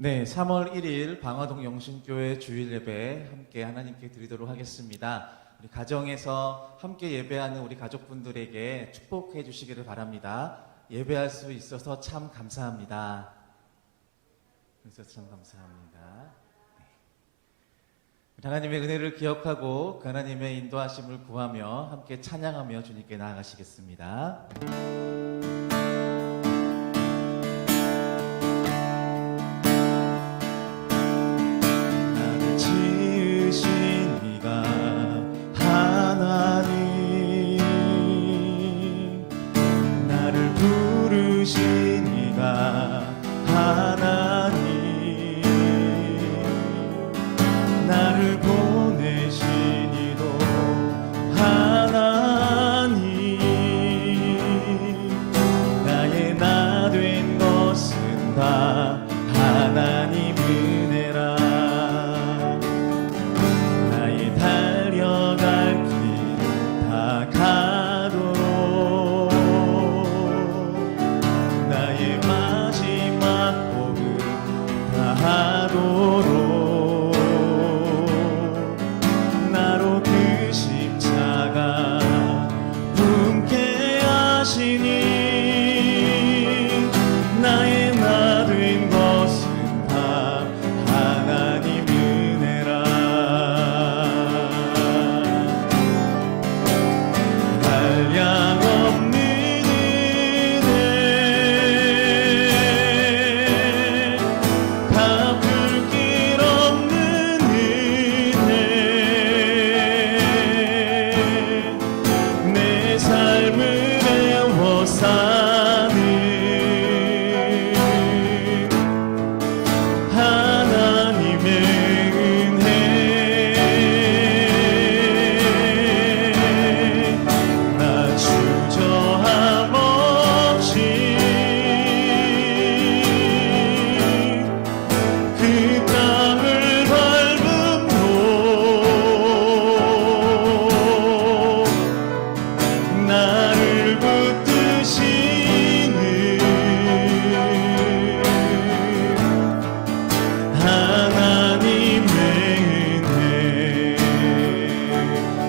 네, 3월 1일 방화동 영신교회 주일 예배 함께 하나님께 드리도록 하겠습니다. 우리 가정에서 함께 예배하는 우리 가족분들에게 축복해 주시기를 바랍니다. 예배할 수 있어서 참 감사합니다. 그래서 참 감사합니다. 네. 하나님의 은혜를 기억하고 그 하나님의 인도하심을 구하며 함께 찬양하며 주님께 나아가시겠습니다.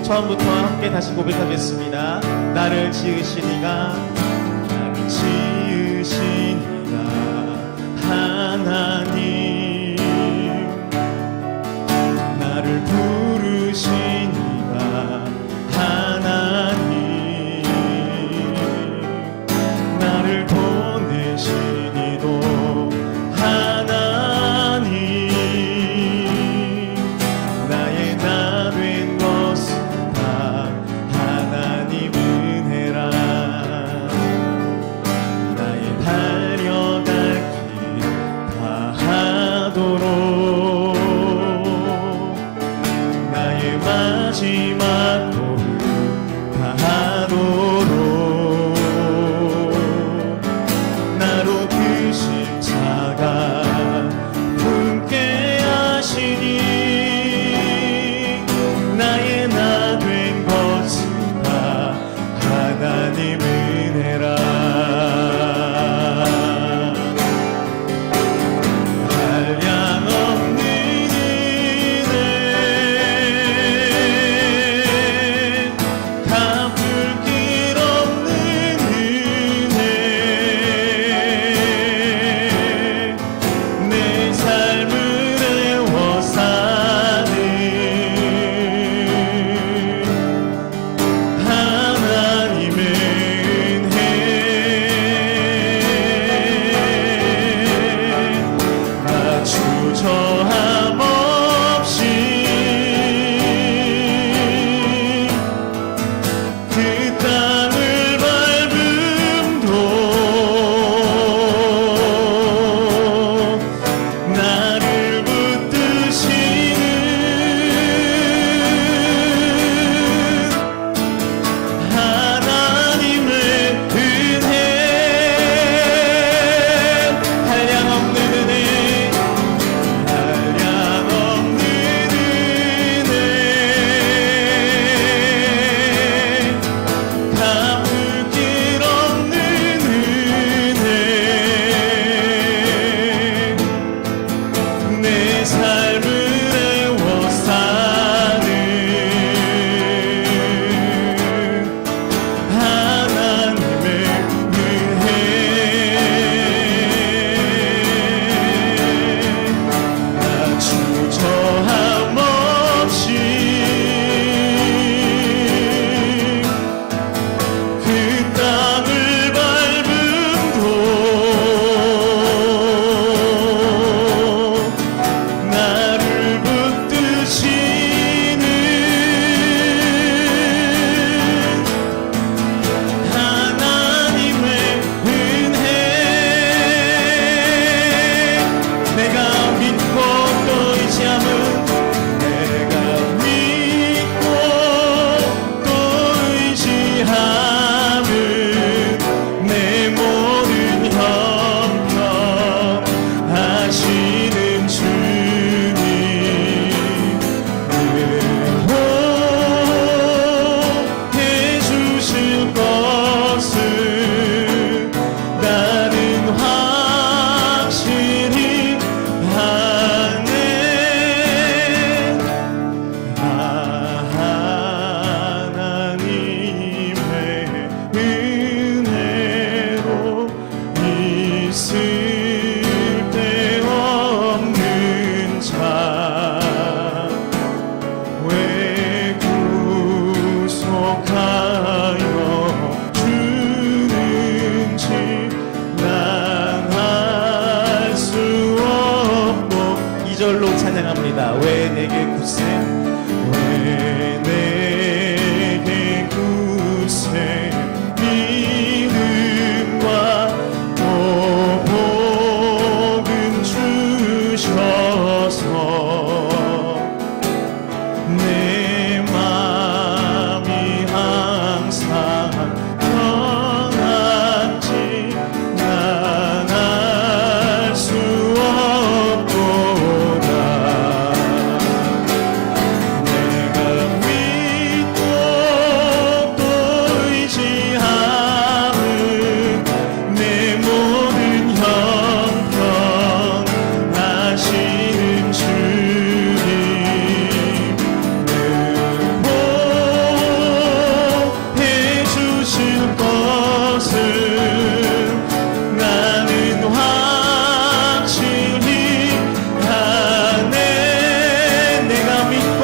처음부터 함께 다시 고백하겠습니다. 나를 지으신 이가, 나를 지으신 이가 하나님, 나를 부르신 이가 하나님, 나를 보내신 이도 하나님, 나의 나 된 것은 하나님 은혜라. 삶을 애워 사는 하나님의 은혜 나 주저함 없이 그 땅을 밟음도 나를 붙드시는 하나님의 은혜 내가 믿고 또 의지함은 내가 믿고 또 의지함은 내 모든 형편 하시는 주님 응호해 주실 것을 나는 확실히 하네 하나님의 은혜로 있을 데 없는 자 왜 구속하여 주는지 난 알 수 없고 2절로 찬양합니다. 왜 내게 굳세 왜 내게 굳세 믿음과 또 복음 주셔서 내 맘이 항상 편한지 난 알 수 없도다 내가 믿고 또 의지함은 내 모든 형편 하시는 주님 응호해 주실 것을 나는 확실히 하네 내가 믿고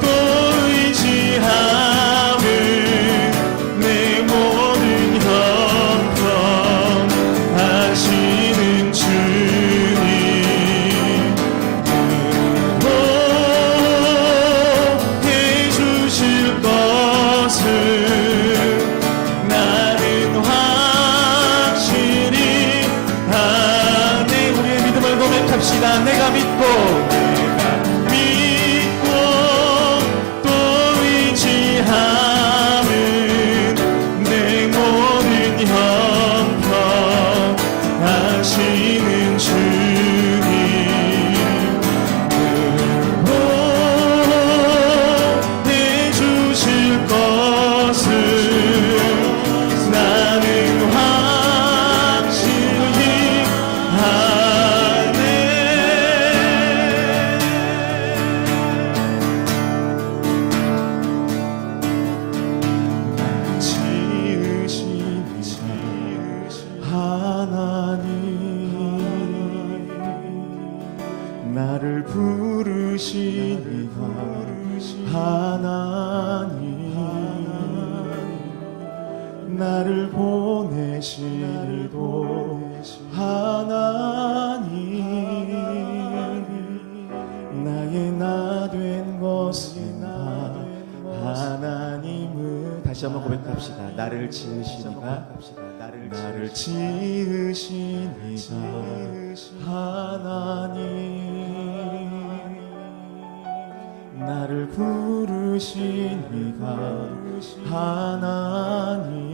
또 의지함은 내 모든 형편 하시는 주님 응호해 주실 것을 나는 확실히 하네 우리의 믿음을 고백합시다. 내가 믿고 또 의지함은 내 모든 형편 하시는 주님 응호해 주실 것을 나는 확실히 하네 지으시니 하나님 나를 부르시니 하나님 나를 보내시니도 하나님 나의 나 된 것은 다 하나님을 다시 한번 고백합시다. 나를 지으시니가 나를 지으시니가 하나님 나를 부르시니가 하나님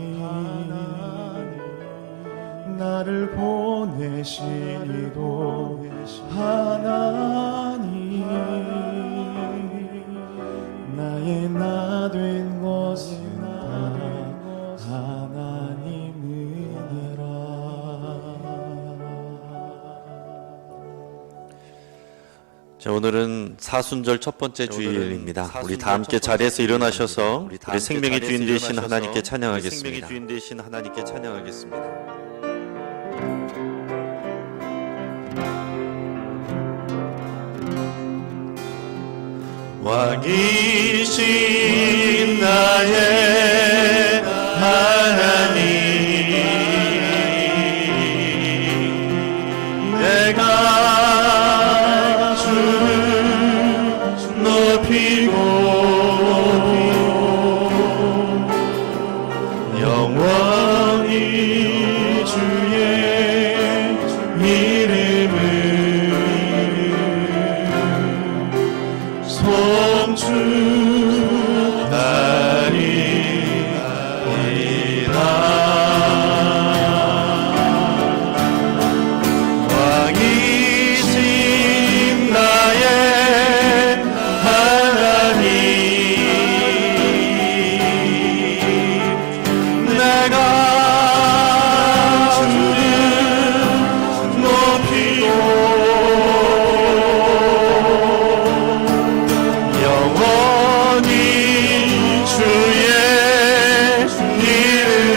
나를 보내시니도 하나님 나의 나 된 것은 다 하나님 은혜라 자, 오늘은 사순절 첫 번째 주일입니다. 우리 다 함께 자리에서 일어나셔서 우리 생명의 주인 되신 하나님께 찬양하겠습니다. 왕이신 나의 하나님, 내가 주를 높이고 영원히 주의 이름을 왕이신 나의 하나님, 내가 주를 높이고 영원히 주의 이름을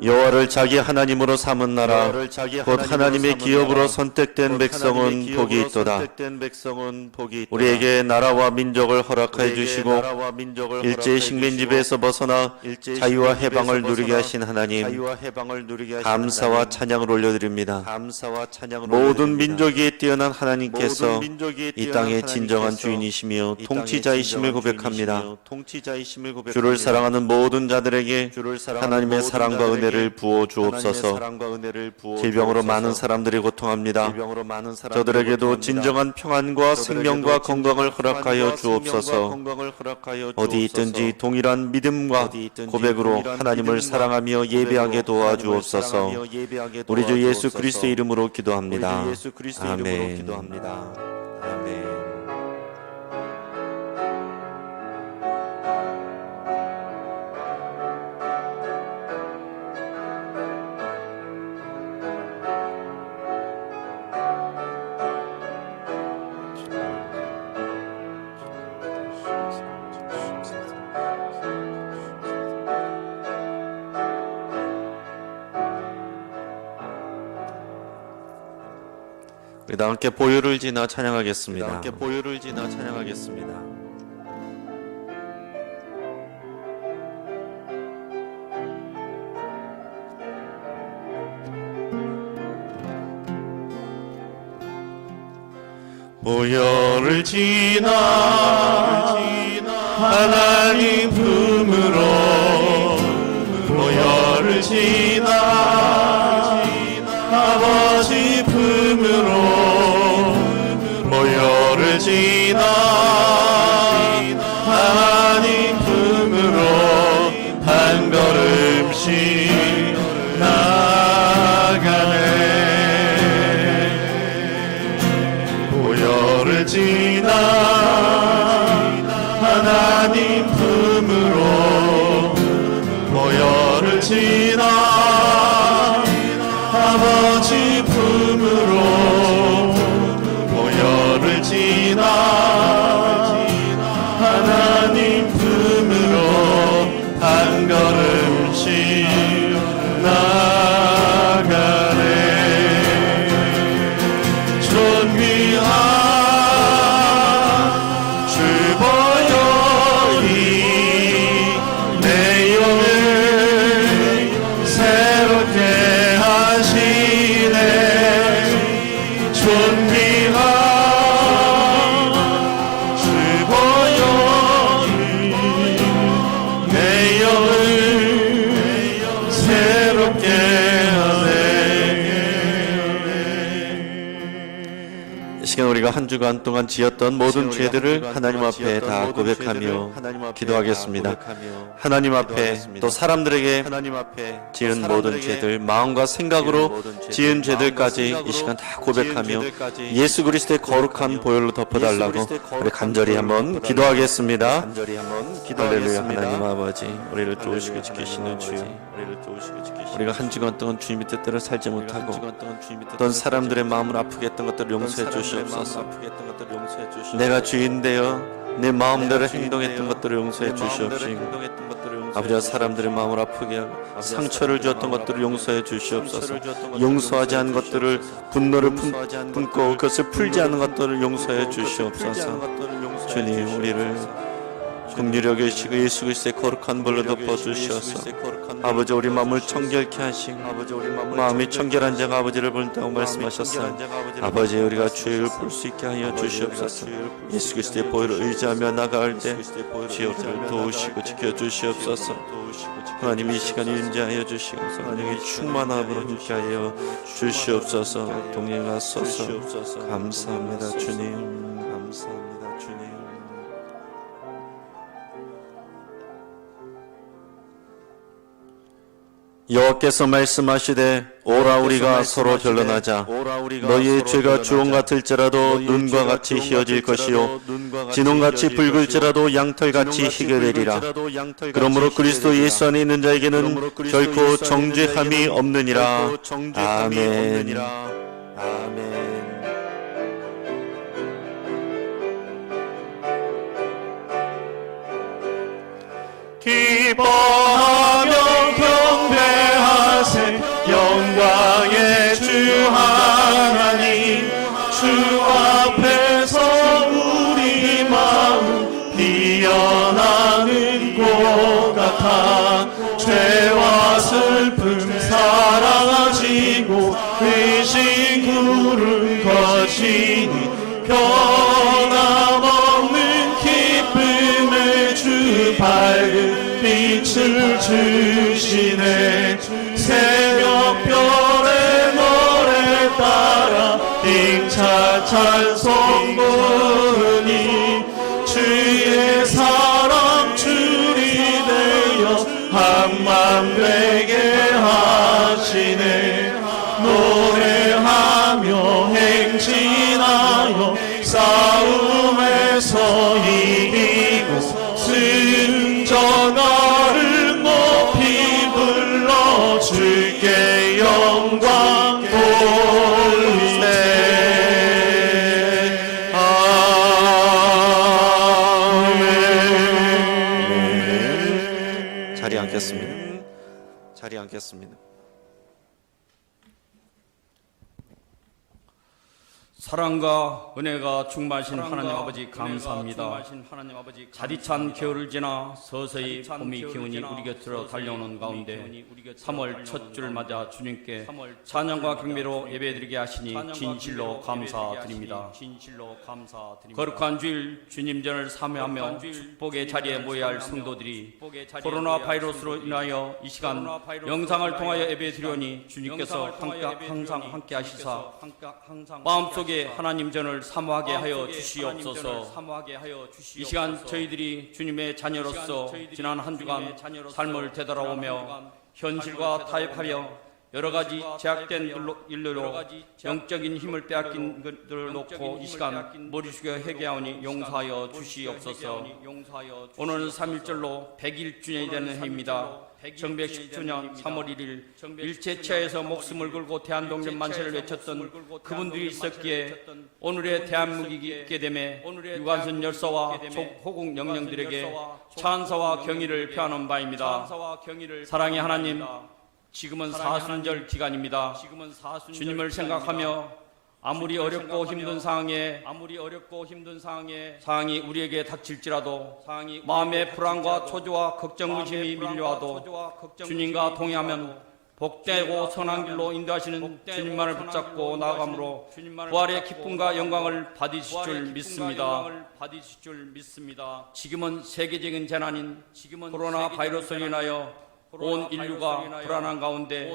여호와를 자기 하나님으로 삼은 나라 곧 하나님의 기업으로 선택된 백성은 복이 있도다. 우리에게 나라와 민족을 허락하여 주시고 일제의 식민지배에서 벗어나 자유와 해방을 누리게 하신 하나님, 감사와 찬양을 올려드립니다. 모든 민족이 뛰어난 하나님께서 이 땅의 진정한 주인이시며 통치자이심을 고백합니다. 주를 사랑하는 모든 자들에게 하나님의 사랑과 은혜를 부어 주옵소서. 질병으로 많은 사람들이 고통합니다. 저들에게도 진정한 평안과 생명과 건강을 허락하여 주옵소서. 어디 있든지 동일한 믿음과 고백으로 하나님을 사랑하며 예배하게 도와주옵소서. 우리 주 예수 그리스도의 이름으로 기도합니다. 아멘. 아멘. 우리 다 함께 보혈을 지나 찬양하겠습니다. 보혈을 지나 하나님 품으로, 보혈을 지나 아버지 품으로, 보혈을 지나 하나님 품으로 한 걸음씩 나아가네. 보혈을 지나 하나님 품으로, 보혈을 지나 아버지 품으로, 보혈을 지나 하나님 품으로 한 걸음씩 나아가네. 존귀한 주 보혈이 내 영을 새롭게 하시네. 시간 우리가 한 주간 동안 지었던 모든 죄들을 하나님 앞에 다 고백하며 기도하겠습니다. 하나님 앞에 또 사람들에게 지은 모든 죄들, 마음과 생각으로 지은 죄들까지 이 시간 다 고백하며 예수 그리스도의 거룩한 보혈로 덮어달라고 우리 간절히 한번 기도하겠습니다. 할렐루야. 하나님 아버지, 우리를 도우시고 지키시는 주여, 우리가 한 주간 동안 주님의 뜻대로 살지 못하고 어떤 사람들의 마음을 아프게 했던 것들을 용서해 주시옵소서. 내가 주인되어 내 마음대로 행동했던 것들을 용서해 주시옵시고, 아버지와 사람들의 마음을 아프게 하고 상처를 주었던 것들을 용서해 주시옵소서. 용서하지 않은 것들을, 분노를 품고 그것을 풀지 않은 것들을 용서해 주시옵소서. 주님, 우리를 긍휼히 여기시고 예수 그리스도의 거룩한 불로 덮어주셔서 아버지 우리 마음을 청결케 하시고, 마음이 청결한 자가 아버지를 본다고 말씀하셨사오니 아버지 우리가 주를 볼 수 있게 하여 주시옵소서. 예수 그리스도의 보혈을 의지하며 나아갈 때 주여 우리를 도우시고 지켜주시옵소서. 하나님 이 시간에 임재하여 주시고 성령의 충만함으로 함께하여 주시옵소서. 동행하소서. 감사합니다 주님. 감사합니다 주님. 여호와께서 말씀하시되 오라 우리가 서로 변론하자. 너희의 죄가 주홍 같을지라도 눈과 같이 희어질 것이요 진홍같이 붉을지라도 양털같이 희게 되리라. 그러므로 그리스도 예수 안에 있는 자에게는 결코 정죄함이 없느니라. 아멘. 아멘. 기뻐하며 경배하세 영광의 주 하나님. 주 앞에서 우리 마음 피어나는 꽃 같아 죄와 슬픔 사랑하시고 의심 구름 거치니 변함없는 기쁨의 주 밝은 빛을 주시네. 새벽별의 노래 따라 힘차 찬송 부르니 주의 사랑 줄이 되어 한맘 되게 하시네. 노래하며 행진하여 싸움에서 이기고 승전가를 높이 불러 주께 영광 돌리네. 아멘. 자리에 앉겠습니다. 자리에 앉겠습니다. 사랑과 은혜가 충만하신 하나님 아버지 감사합니다. 자디찬 겨울을 지나 서서히 봄이 기운이 우리 곁으로 달려오는 가운데 3월 첫 주를 맞아 주님께 찬양과 경배로 예배드리게 하시니 진실로 감사드립니다. 거룩한 주일 주님 전을 사모하며 축복의 자리에 모여야 할 성도들이 코로나 바이러스로 인하여 이 시간 영상을 통하여 예배드리오니 주님께서 항상 함께 하시사 마음속에 하나님 전을 사모하게 하여 주시옵소서. 이 시간 저희들이 주님의 자녀로서 지난 한 주간 삶을 되돌아오며 현실과 타협하여 여러 가지 제약된 일로 영적인 힘을 빼앗긴 것들을 놓고 이 시간 머리 숙여 회개하오니 용서하여 주시옵소서. 오늘은 3.1절로 100일주년이 되는 해입니다. 정백 10주년 3월 1일 일제치하에서 목숨을 걸고 대한독립 만세를 외쳤던 그분들이 있었기에 오늘의 대한민국이 있게 되매 유관순 열사와 호국 영령들에게 찬사와 경의를 표하는 바입니다. 사랑의 하나님, 지금은 사순절 기간입니다. 주님을 생각하며 아무리 어렵고 힘든 상황이 우리에게 닥칠지라도 마음의 불안과 초조와 걱정 의심이 밀려와도 주님과 동행하면 복되고 선한 길로 인도하시는 주님만을 붙잡고 나아가므로 부활의 기쁨과 영광을 받으실 줄 믿습니다. 지금은 세계적인 재난인 코로나 바이러스로 인하여 온 인류가 불안한 가운데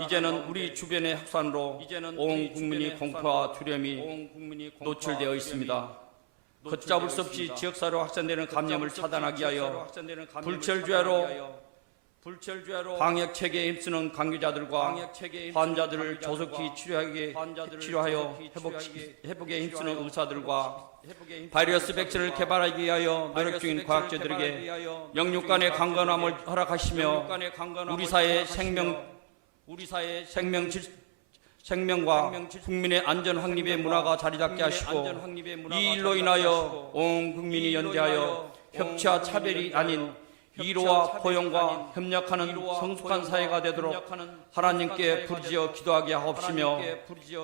이제는 우리 주변의 확산으로 온 국민이 공포와 두려움이 노출되어 있습니다. 걷잡을 수 없이 지역사회로 확산되는 감염을 차단하기 위하여 불철주야로 방역 체계에 힘쓰는 관계자들과 환자들을 조속히 치료하여 회복에 힘쓰는 의사들과 바이러스 백신을 개발하기 위하여 노력 중인 과학자들에게 영육간의 강건함을 허락하시며 우리 사회의 생명과 국민의 안전 확립의 문화가 자리잡게 하시고 이 일로 인하여 온 국민이 연대하여 협치와 차별이 아닌 이로와 포용과 협력하는 성숙한 사회가 되도록 하나님께 부르짖어 기도하게 하옵시며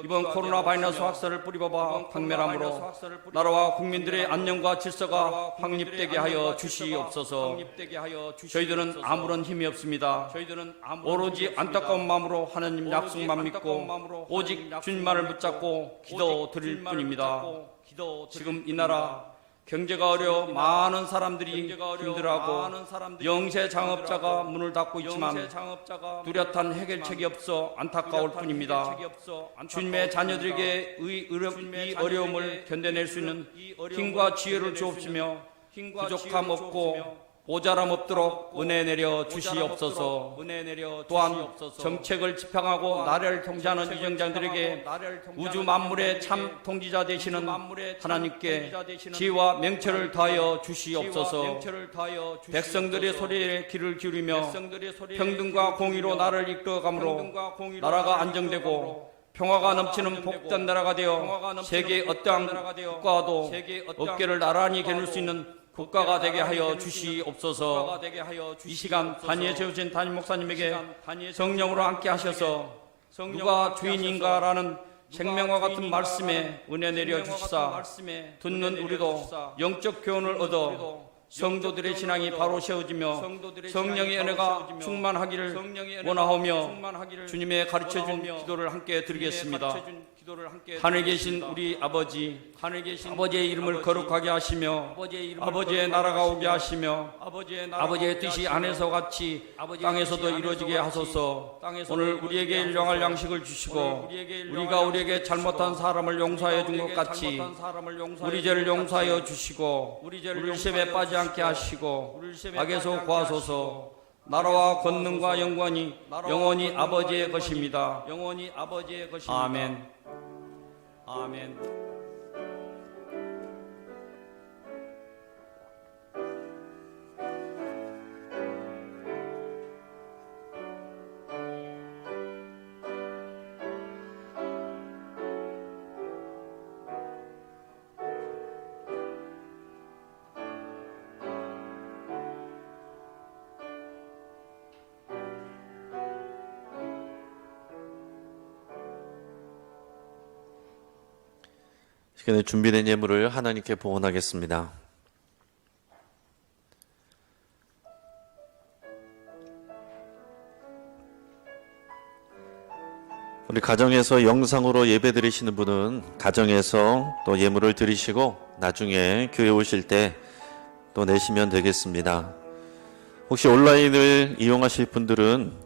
이번 코로나 바이러스 확산을 뿌리뽑아 박멸함으로 나라와 국민들의 안녕과 질서가 확립되게 하여 주시옵소서. 저희들은 아무런 힘이 없습니다. 오로지 안타까운 마음으로 하나님 약속만 믿고 오직 주님만을 붙잡고 기도 드릴 뿐입니다. 지금 이 나라 경제가 어려워 많은 사람들이 힘들어하고 영세 장업자가 문을 닫고 있지만 뚜렷한 해결책이 없어 안타까울 뿐입니다. 주님의 자녀들에게 이 어려움을 견뎌낼 수 있는 힘과 지혜를 주옵시며 부족함 없고 모자람 없도록 은혜 내려 주시옵소서. 또한 정책을 집행하고 나라를 통치하는 위정장들에게 우주 만물의 참 통치자 되시는 하나님께 지혜와 명철을 다하여 주시옵소서. 백성들의 소리에 귀를 기울이며 평등과 공의로 나라를 이끌어가므로 나라가 안정되고 평화가 넘치는 복된 나라가 되어 세계의 어떠한 국가와도 어깨를 나란히 겨눌 수 있는 국가가 되게 하여 주시옵소서. 이 시간 단위에 세우신 담임 목사님에게 성령으로 함께 하셔서 누가 주인인가라는 생명과 같은 말씀에 은혜 내려 주시사 듣는 우리도 영적 교훈을 얻어 성도들의 신앙이 바로 세워지며 성령의 은혜가 충만하기를 원하오며 주님의 가르쳐준 기도를 함께 드리겠습니다. 하늘에 계신 우리 아버지, 아버지의 이름을 거룩하게 하시며 아버지의 나라가 오게 하시며 아버지의 뜻이 하늘에서 같이 땅에서도 이루어지게 하소서. 오늘 우리에게 일용할 양식을 주시고 우리가 우리에게 잘못한 사람을 용서하여 준 것 같이 우리 죄를 용서하여 주시고 우리 시험에 빠지지 않게 하시고 악에서 구하소서. 나라와 권능과 영광이 영원히 아버지의 것입니다. 아멘. 아멘. 시간에 준비된 예물을 하나님께 봉헌하겠습니다. 우리 가정에서 영상으로 예배 드리시는 분은 가정에서 또 예물을 드리시고 나중에 교회 오실 때 또 내시면 되겠습니다. 혹시 온라인을 이용하실 분들은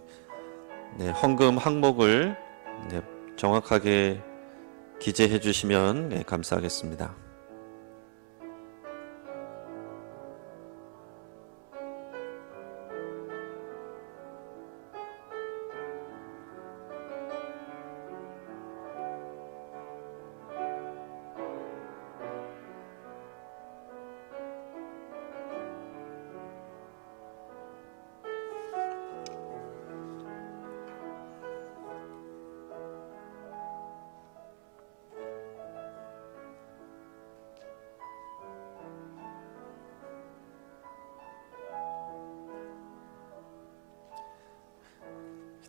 헌금 항목을 정확하게 기재해 주시면 감사하겠습니다.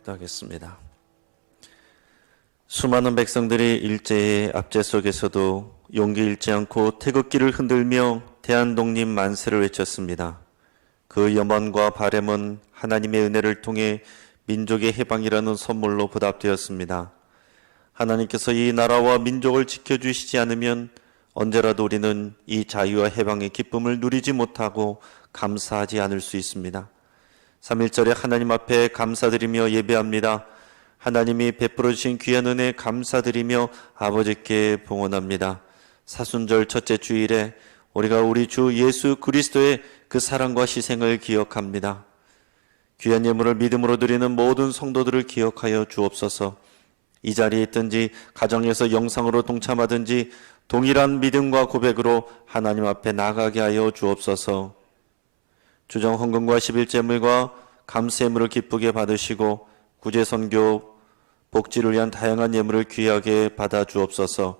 기도하겠습니다. 수많은 백성들이 일제의 압제 속에서도 용기 잃지 않고 태극기를 흔들며 대한독립 만세를 외쳤습니다. 그 염원과 바램은 하나님의 은혜를 통해 민족의 해방이라는 선물로 보답되었습니다. 하나님께서 이 나라와 민족을 지켜주시지 않으면 언제라도 우리는 이 자유와 해방의 기쁨을 누리지 못하고 감사하지 않을 수 있습니다. 3.1절에 하나님 앞에 감사드리며 예배합니다. 하나님이 베풀어 주신 귀한 은혜 감사드리며 아버지께 봉헌합니다. 사순절 첫째 주일에 우리가 우리 주 예수 그리스도의 그 사랑과 희생을 기억합니다. 귀한 예물을 믿음으로 드리는 모든 성도들을 기억하여 주옵소서. 이 자리에 있든지 가정에서 영상으로 동참하든지 동일한 믿음과 고백으로 하나님 앞에 나가게 하여 주옵소서. 주정 헌금과 11제물과 감사예물을 기쁘게 받으시고 구제선교, 복지를 위한 다양한 예물을 귀하게 받아 주옵소서.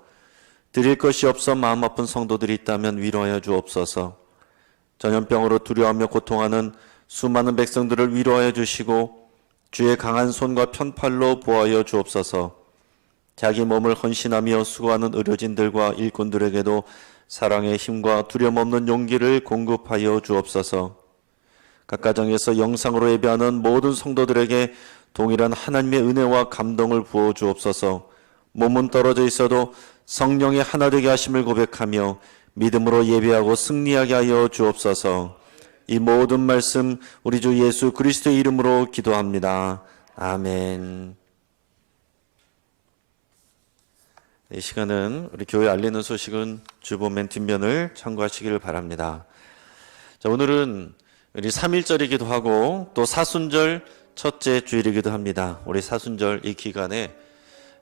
드릴 것이 없어 마음 아픈 성도들이 있다면 위로하여 주옵소서. 전염병으로 두려워하며 고통하는 수많은 백성들을 위로하여 주시고 주의 강한 손과 편팔로 보호하여 주옵소서. 자기 몸을 헌신하며 수고하는 의료진들과 일꾼들에게도 사랑의 힘과 두려움 없는 용기를 공급하여 주옵소서. 각 가정에서 영상으로 예배하는 모든 성도들에게 동일한 하나님의 은혜와 감동을 부어 주옵소서. 몸은 떨어져 있어도 성령의 하나 되게 하심을 고백하며 믿음으로 예배하고 승리하게 하여 주옵소서. 이 모든 말씀 우리 주 예수 그리스도의 이름으로 기도합니다. 아멘. 이 시간은 우리 교회 알리는 소식은 주보 맨 뒷면을 참고하시기를 바랍니다. 자, 오늘은 우리 3.1절이기도 하고 또 사순절 첫째 주일이기도 합니다. 우리 사순절 이 기간에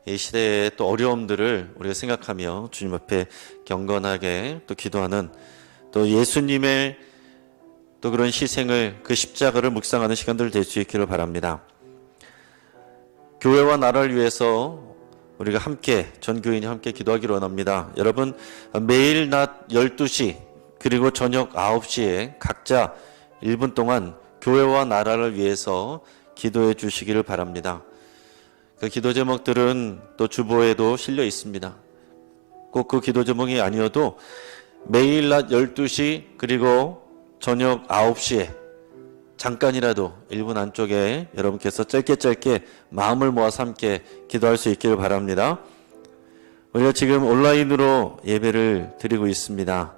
이 시대의 또 어려움들을 우리가 생각하며 주님 앞에 경건하게 또 기도하는 또 예수님의 또 그런 희생을 그 십자가를 묵상하는 시간들 될 수 있기를 바랍니다. 교회와 나라를 위해서 우리가 함께 전 교인이 함께 기도하기를 원합니다. 여러분 매일 낮 12시 그리고 저녁 9시에 각자 1분 동안 교회와 나라를 위해서 기도해 주시기를 바랍니다. 그 기도 제목들은 또 주보에도 실려 있습니다. 꼭 그 기도 제목이 아니어도 매일 낮 12시 그리고 저녁 9시에 잠깐이라도 1분 안쪽에 여러분께서 짧게 마음을 모아서 함께 기도할 수 있기를 바랍니다. 우리가 지금 온라인으로 예배를 드리고 있습니다.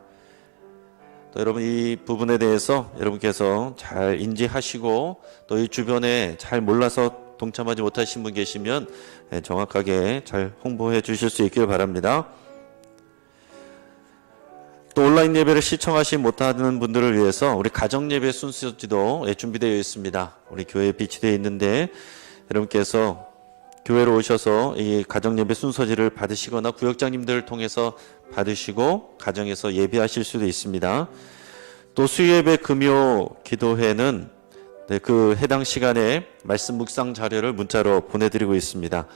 또 여러분 이 부분에 대해서 여러분께서 잘 인지하시고 또 이 주변에 잘 몰라서 동참하지 못하신 분 계시면 정확하게 잘 홍보해 주실 수 있기를 바랍니다. 또 온라인 예배를 시청하지 못하는 분들을 위해서 우리 가정 예배 순서지도 준비되어 있습니다. 우리 교회에 비치되어 있는데 여러분께서 교회로 오셔서 이 가정 예배 순서지를 받으시거나 구역장님들을 통해서 받으시고 가정에서 예배하실 수도 있습니다. 또 수요예배 금요 기도회는 그 해당 시간에 말씀 묵상 자료를 문자로 보내드리고 있습니다.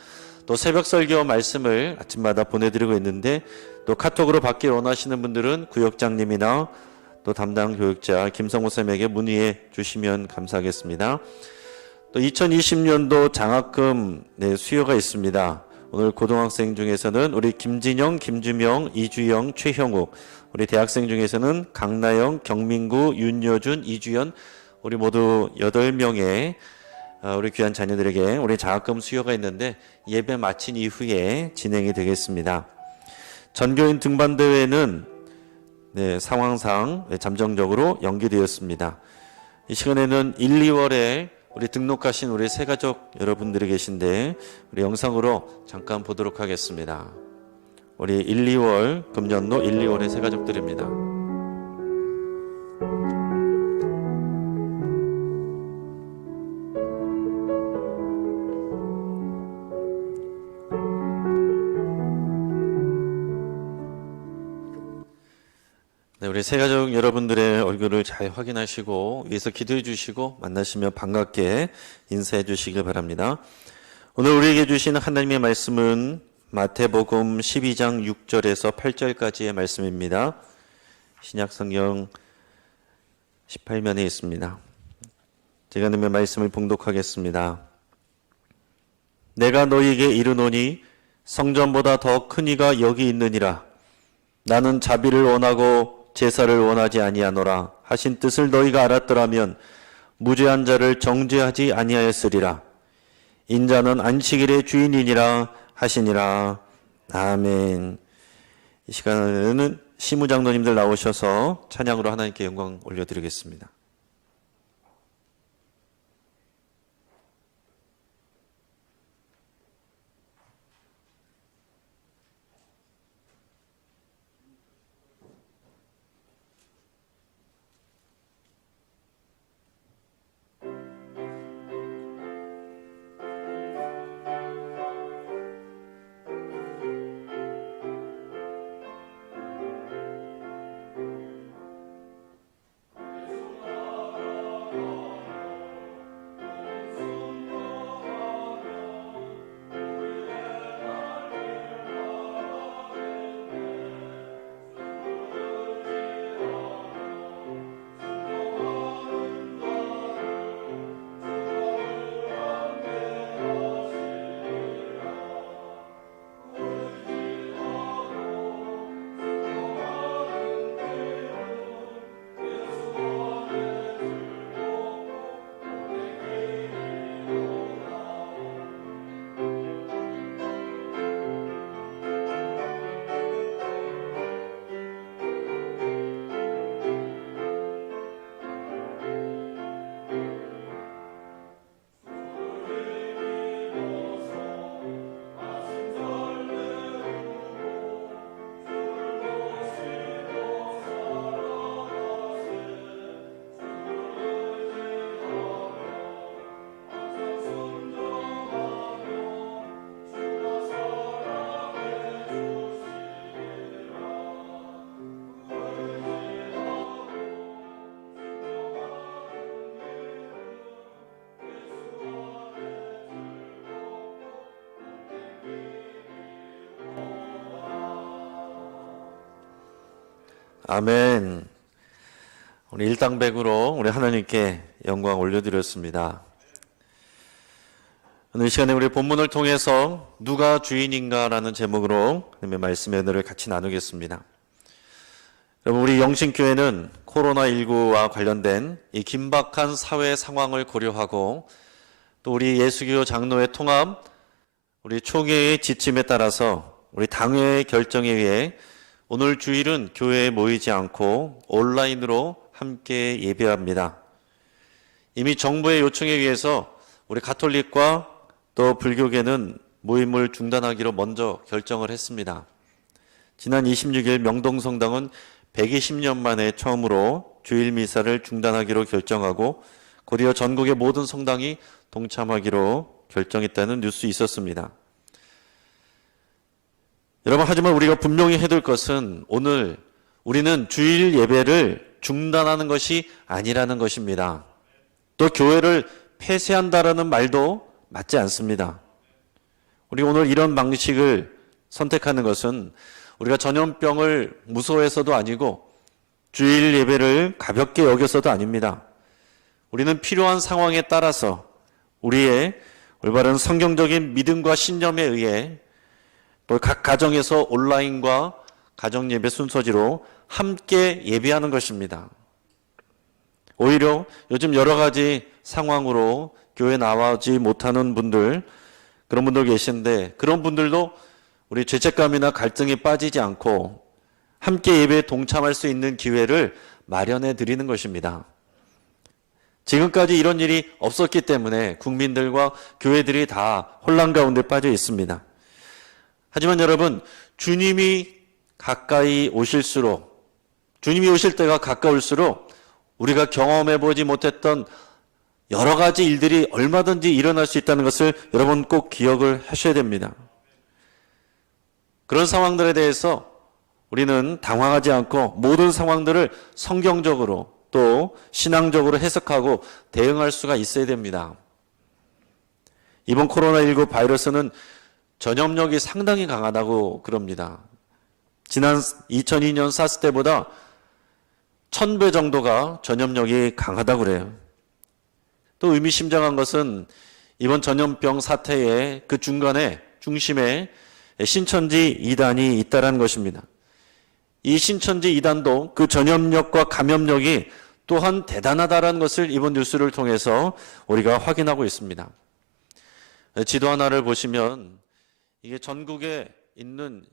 또 새벽 설교 말씀을 아침마다 보내드리고 있는데 또 카톡으로 받기 원하시는 분들은 구역장님이나 또 담당 교육자 김성호 쌤에게 문의해 주시면 감사하겠습니다. 또 2020년도 장학금 수요가 있습니다. 오늘 고등학생 중에서는 우리 김진영, 김주명, 이주영, 최형욱, 우리 대학생 중에서는 강나영, 경민구, 윤여준, 이주연 우리 모두 8명의 우리 귀한 자녀들에게 우리 장학금 수요가 있는데 예배 마친 이후에 진행이 되겠습니다. 전교인 등반대회는 상황상 잠정적으로 연기되었습니다. 이 시간에는 1, 2월에 우리 등록하신 우리 새가족 여러분들이 계신데 우리 영상으로 잠깐 보도록 하겠습니다. 우리 1, 2월 금년도 1, 2월의 새가족들입니다. 우리 새가족 여러분들의 얼굴을 잘 확인하시고 위에서 기도해 주시고 만나시면 반갑게 인사해 주시길 바랍니다. 오늘 우리에게 주시는 하나님의 말씀은 마태복음 12장 6절에서 8절까지의 말씀입니다. 신약성경 18면에 있습니다. 제가 하나님의 말씀을 봉독하겠습니다. 내가 너희에게 이르노니 성전보다 더 큰 이가 여기 있느니라. 나는 자비를 원하고 제사를 원하지 아니하노라 하신 뜻을 너희가 알았더라면 무죄한 자를 정죄하지 아니하였으리라. 인자는 안식일의 주인이니라 하시니라. 아멘. 이 시간에는 시무장로님들 나오셔서 찬양으로 하나님께 영광 올려드리겠습니다. 아멘. 우리 일당백으로 우리 하나님께 영광 올려드렸습니다. 오늘 이 시간에 우리 본문을 통해서 누가 주인인가라는 제목으로 하나님의 말씀의 은혜를 같이 나누겠습니다. 여러분, 우리 영신교회는 코로나19와 관련된 이 긴박한 사회 상황을 고려하고 또 우리 예수교 장로회 통합, 우리 총회의 지침에 따라서 우리 당회의 결정에 의해 오늘 주일은 교회에 모이지 않고 온라인으로 함께 예배합니다. 이미 정부의 요청에 의해서 우리 가톨릭과 또 불교계는 모임을 중단하기로 먼저 결정을 했습니다. 지난 26일 명동성당은 120년 만에 처음으로 주일 미사를 중단하기로 결정하고 곧이어 전국의 모든 성당이 동참하기로 결정했다는 뉴스 있었습니다. 여러분, 하지만 우리가 분명히 해둘 것은 오늘 우리는 주일 예배를 중단하는 것이 아니라는 것입니다. 또 교회를 폐쇄한다라는 말도 맞지 않습니다. 우리 오늘 이런 방식을 선택하는 것은 우리가 전염병을 무서워해서도 아니고 주일 예배를 가볍게 여겨서도 아닙니다. 우리는 필요한 상황에 따라서 우리의 올바른 성경적인 믿음과 신념에 의해 또 각 가정에서 온라인과 가정 예배 순서지로 함께 예배하는 것입니다. 오히려 요즘 여러 가지 상황으로 교회 나와지 못하는 분들, 그런 분들 계신데 그런 분들도 우리 죄책감이나 갈등에 빠지지 않고 함께 예배에 동참할 수 있는 기회를 마련해 드리는 것입니다. 지금까지 이런 일이 없었기 때문에 국민들과 교회들이 다 혼란 가운데 빠져 있습니다. 하지만 여러분, 주님이 가까이 오실수록, 주님이 오실 때가 가까울수록 우리가 경험해보지 못했던 여러 가지 일들이 얼마든지 일어날 수 있다는 것을 여러분 꼭 기억을 하셔야 됩니다. 그런 상황들에 대해서 우리는 당황하지 않고 모든 상황들을 성경적으로 또 신앙적으로 해석하고 대응할 수가 있어야 됩니다. 이번 코로나19 바이러스는 전염력이 상당히 강하다고 그럽니다. 지난 2002년 사스 때보다 1000배 정도가 전염력이 강하다고 그래요. 또 의미심장한 것은 이번 전염병 사태의 그 중심에 신천지 이단이 있다는 것입니다. 이 신천지 이단도 그 전염력과 감염력이 또한 대단하다는 것을 이번 뉴스를 통해서 우리가 확인하고 있습니다. 지도 하나를 보시면 이게 전국에 있는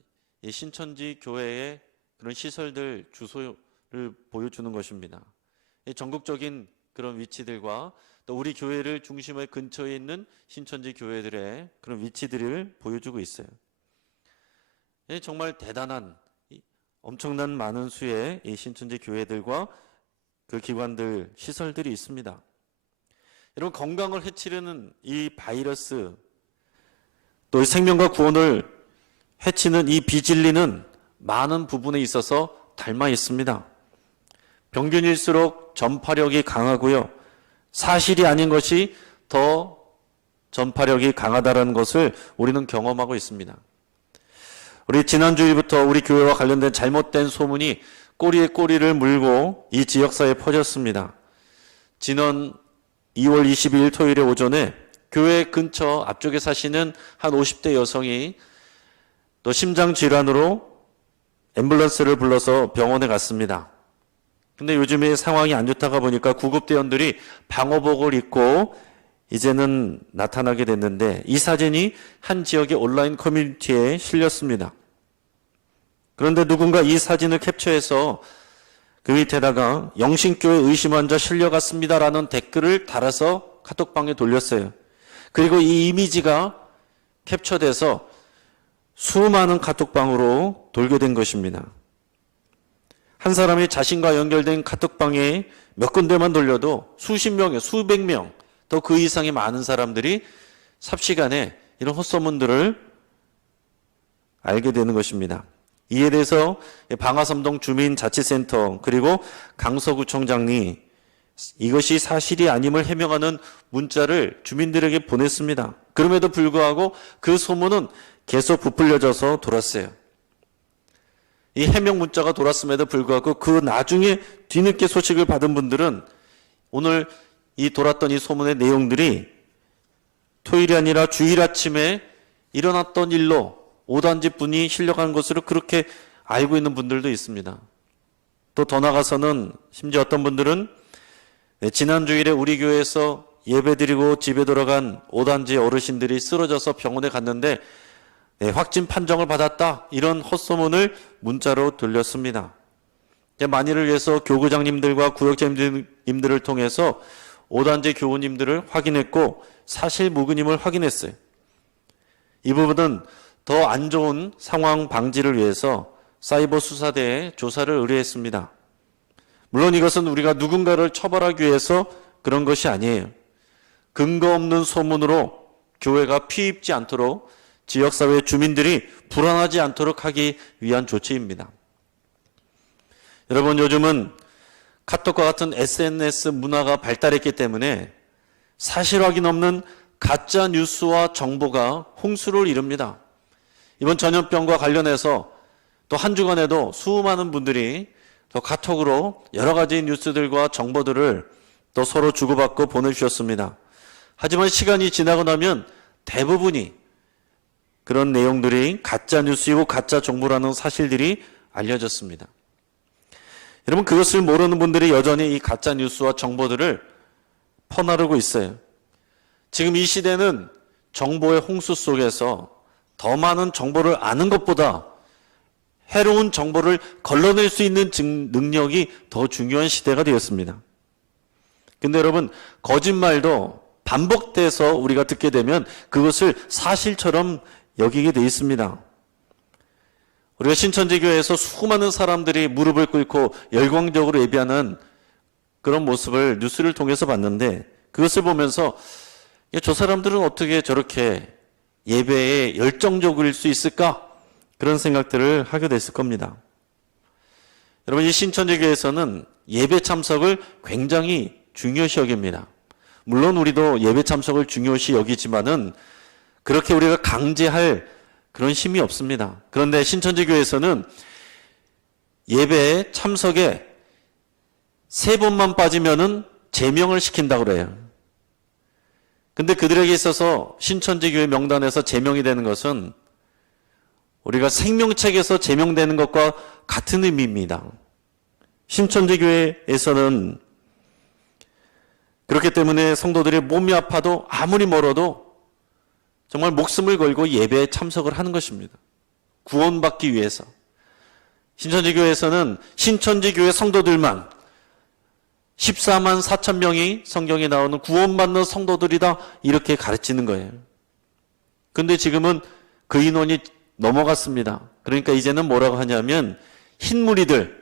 이 신천지 교회의 그런 시설들 주소를 보여주는 것입니다. 이 전국적인 그런 위치들과 또 우리 교회를 중심의 근처에 있는 신천지 교회들의 그런 위치들을 보여주고 있어요. 정말 대단한, 엄청난 많은 수의 이 신천지 교회들과 그 기관들, 시설들이 있습니다. 여러분, 건강을 해치려는 이 바이러스, 또 생명과 구원을 해치는 이 비진리는 많은 부분에 있어서 닮아 있습니다. 병균일수록 전파력이 강하고요. 사실이 아닌 것이 더 전파력이 강하다는 것을 우리는 경험하고 있습니다. 우리 지난주일부터 우리 교회와 관련된 잘못된 소문이 꼬리에 꼬리를 물고 이 지역사회에 퍼졌습니다. 지난 2월 22일 토요일에 오전에 교회 근처 앞쪽에 사시는 한 50대 여성이 또 심장질환으로 앰뷸런스를 불러서 병원에 갔습니다. 근데 요즘에 상황이 안 좋다가 보니까 구급대원들이 방호복을 입고 이제는 나타나게 됐는데 이 사진이 한 지역의 온라인 커뮤니티에 실렸습니다. 그런데 누군가 이 사진을 캡처해서 그 밑에다가 영신교회 의심 환자 실려갔습니다라는 댓글을 달아서 카톡방에 돌렸어요. 그리고 이 이미지가 캡처돼서 수많은 카톡방으로 돌게 된 것입니다. 한 사람이 자신과 연결된 카톡방에 몇 군데만 돌려도 수십 명에 수백 명, 또 그 이상의 많은 사람들이 삽시간에 이런 헛소문들을 알게 되는 것입니다. 이에 대해서 방화섬동 주민자치센터 그리고 강서구청장이 이것이 사실이 아님을 해명하는 문자를 주민들에게 보냈습니다. 그럼에도 불구하고 그 소문은 계속 부풀려져서 돌았어요. 이 해명 문자가 돌았음에도 불구하고 그 나중에 뒤늦게 소식을 받은 분들은 오늘 이 돌았던 이 소문의 내용들이 토요일이 아니라 주일 아침에 일어났던 일로 오단지 분이 실려간 것으로 그렇게 알고 있는 분들도 있습니다. 또 더 나아가서는 심지어 어떤 분들은 지난 주일에 우리 교회에서 예배드리고 집에 돌아간 오단지 어르신들이 쓰러져서 병원에 갔는데 확진 판정을 받았다, 이런 헛소문을 문자로 들렸습니다. 만일을 위해서 교구장님들과 구역장님들을 통해서 오단지 교우님들을 확인했고 사실 무근임을 확인했어요. 이 부분은 더 안 좋은 상황 방지를 위해서 사이버 수사대에 조사를 의뢰했습니다. 물론 이것은 우리가 누군가를 처벌하기 위해서 그런 것이 아니에요. 근거 없는 소문으로 교회가 피해 입지 않도록 지역사회 주민들이 불안하지 않도록 하기 위한 조치입니다. 여러분, 요즘은 카톡과 같은 SNS 문화가 발달했기 때문에 사실 확인 없는 가짜 뉴스와 정보가 홍수를 이룹니다. 이번 전염병과 관련해서 또 한 주간에도 수많은 분들이 또 카톡으로 여러 가지 뉴스들과 정보들을 또 서로 주고받고 보내주셨습니다. 하지만 시간이 지나고 나면 대부분이 그런 내용들이 가짜 뉴스이고 가짜 정보라는 사실들이 알려졌습니다. 여러분, 그것을 모르는 분들이 여전히 이 가짜 뉴스와 정보들을 퍼나르고 있어요. 지금 이 시대는 정보의 홍수 속에서 더 많은 정보를 아는 것보다 해로운 정보를 걸러낼 수 있는 능력이 더 중요한 시대가 되었습니다. 근데 여러분, 거짓말도 반복돼서 우리가 듣게 되면 그것을 사실처럼 여기게 돼 있습니다. 우리가 신천지교회에서 수많은 사람들이 무릎을 꿇고 열광적으로 예배하는 그런 모습을 뉴스를 통해서 봤는데, 그것을 보면서 저 사람들은 어떻게 저렇게 예배에 열정적일 수 있을까? 그런 생각들을 하게 됐을 겁니다. 여러분, 이 신천지교회에서는 예배 참석을 굉장히 중요시 여깁니다. 물론 우리도 예배 참석을 중요시 여기지만은 그렇게 우리가 강제할 그런 힘이 없습니다. 그런데 신천지교회에서는 예배 참석에 3번만 빠지면은 제명을 시킨다고 그래요. 근데 그들에게 있어서 신천지교회 명단에서 제명이 되는 것은 우리가 생명책에서 제명되는 것과 같은 의미입니다. 신천지교회에서는 그렇기 때문에 성도들이 몸이 아파도 아무리 멀어도 정말 목숨을 걸고 예배에 참석을 하는 것입니다. 구원받기 위해서. 신천지교회에서는 신천지교회 성도들만 14만 4천 명이 성경에 나오는 구원받는 성도들이다, 이렇게 가르치는 거예요. 근데 지금은 그 인원이 넘어갔습니다. 그러니까 이제는 뭐라고 하냐면 흰무리들,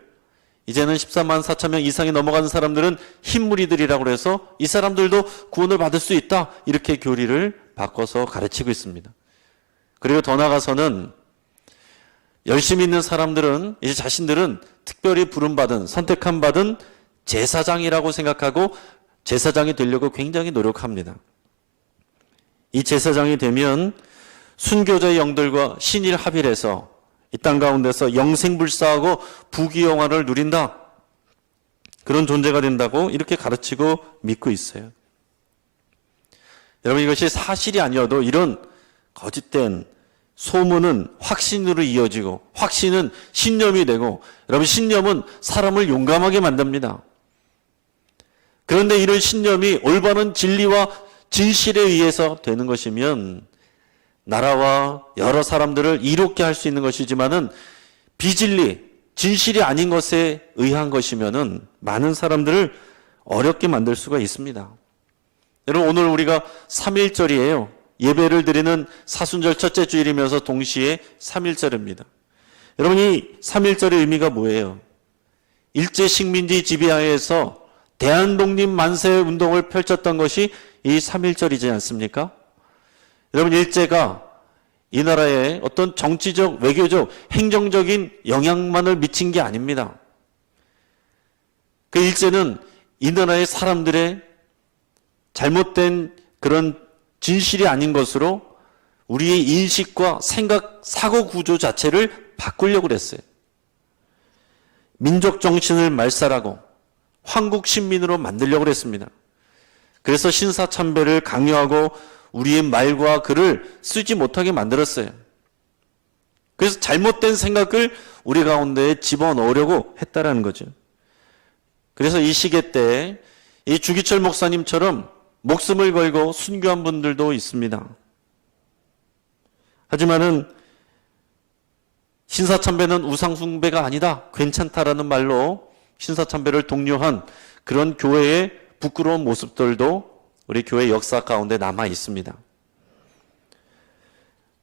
이제는 14만 4천 명 이상이 넘어가는 사람들은 흰무리들이라고 해서 이 사람들도 구원을 받을 수 있다, 이렇게 교리를 바꿔서 가르치고 있습니다. 그리고 더 나아가서는 열심히 있는 사람들은 이제 자신들은 특별히 부름받은, 선택한 받은 제사장이라고 생각하고 제사장이 되려고 굉장히 노력합니다. 이 제사장이 되면 순교자의 영들과 신일 합일해서 이 땅 가운데서 영생불사하고 부귀영화를 누린다, 그런 존재가 된다고 이렇게 가르치고 믿고 있어요. 여러분, 이것이 사실이 아니어도 이런 거짓된 소문은 확신으로 이어지고, 확신은 신념이 되고, 여러분, 신념은 사람을 용감하게 만듭니다. 그런데 이런 신념이 올바른 진리와 진실에 의해서 되는 것이면 나라와 여러 사람들을 이롭게 할 수 있는 것이지만은 비진리, 진실이 아닌 것에 의한 것이면은 많은 사람들을 어렵게 만들 수가 있습니다. 여러분, 오늘 우리가 3.1절이에요. 예배를 드리는 사순절 첫째 주일이면서 동시에 3.1절입니다. 여러분, 이 3.1절의 의미가 뭐예요? 일제 식민지 지배하에서 대한독립 만세 운동을 펼쳤던 것이 이 3.1절이지 않습니까? 여러분, 일제가 이 나라에 어떤 정치적, 외교적, 행정적인 영향만을 미친 게 아닙니다. 그 일제는 이 나라의 사람들의 잘못된 그런 진실이 아닌 것으로 우리의 인식과 생각, 사고 구조 자체를 바꾸려고 그랬어요. 민족 정신을 말살하고 황국 신민으로 만들려고 했습니다. 그래서 신사참배를 강요하고 우리의 말과 글을 쓰지 못하게 만들었어요. 그래서 잘못된 생각을 우리 가운데에 집어넣으려고 했다라는 거죠. 그래서 이 시기 때 이 주기철 목사님처럼 목숨을 걸고 순교한 분들도 있습니다. 하지만은 신사참배는 우상숭배가 아니다, 괜찮다라는 말로 신사참배를 독려한 그런 교회의 부끄러운 모습들도 우리 교회 역사 가운데 남아 있습니다.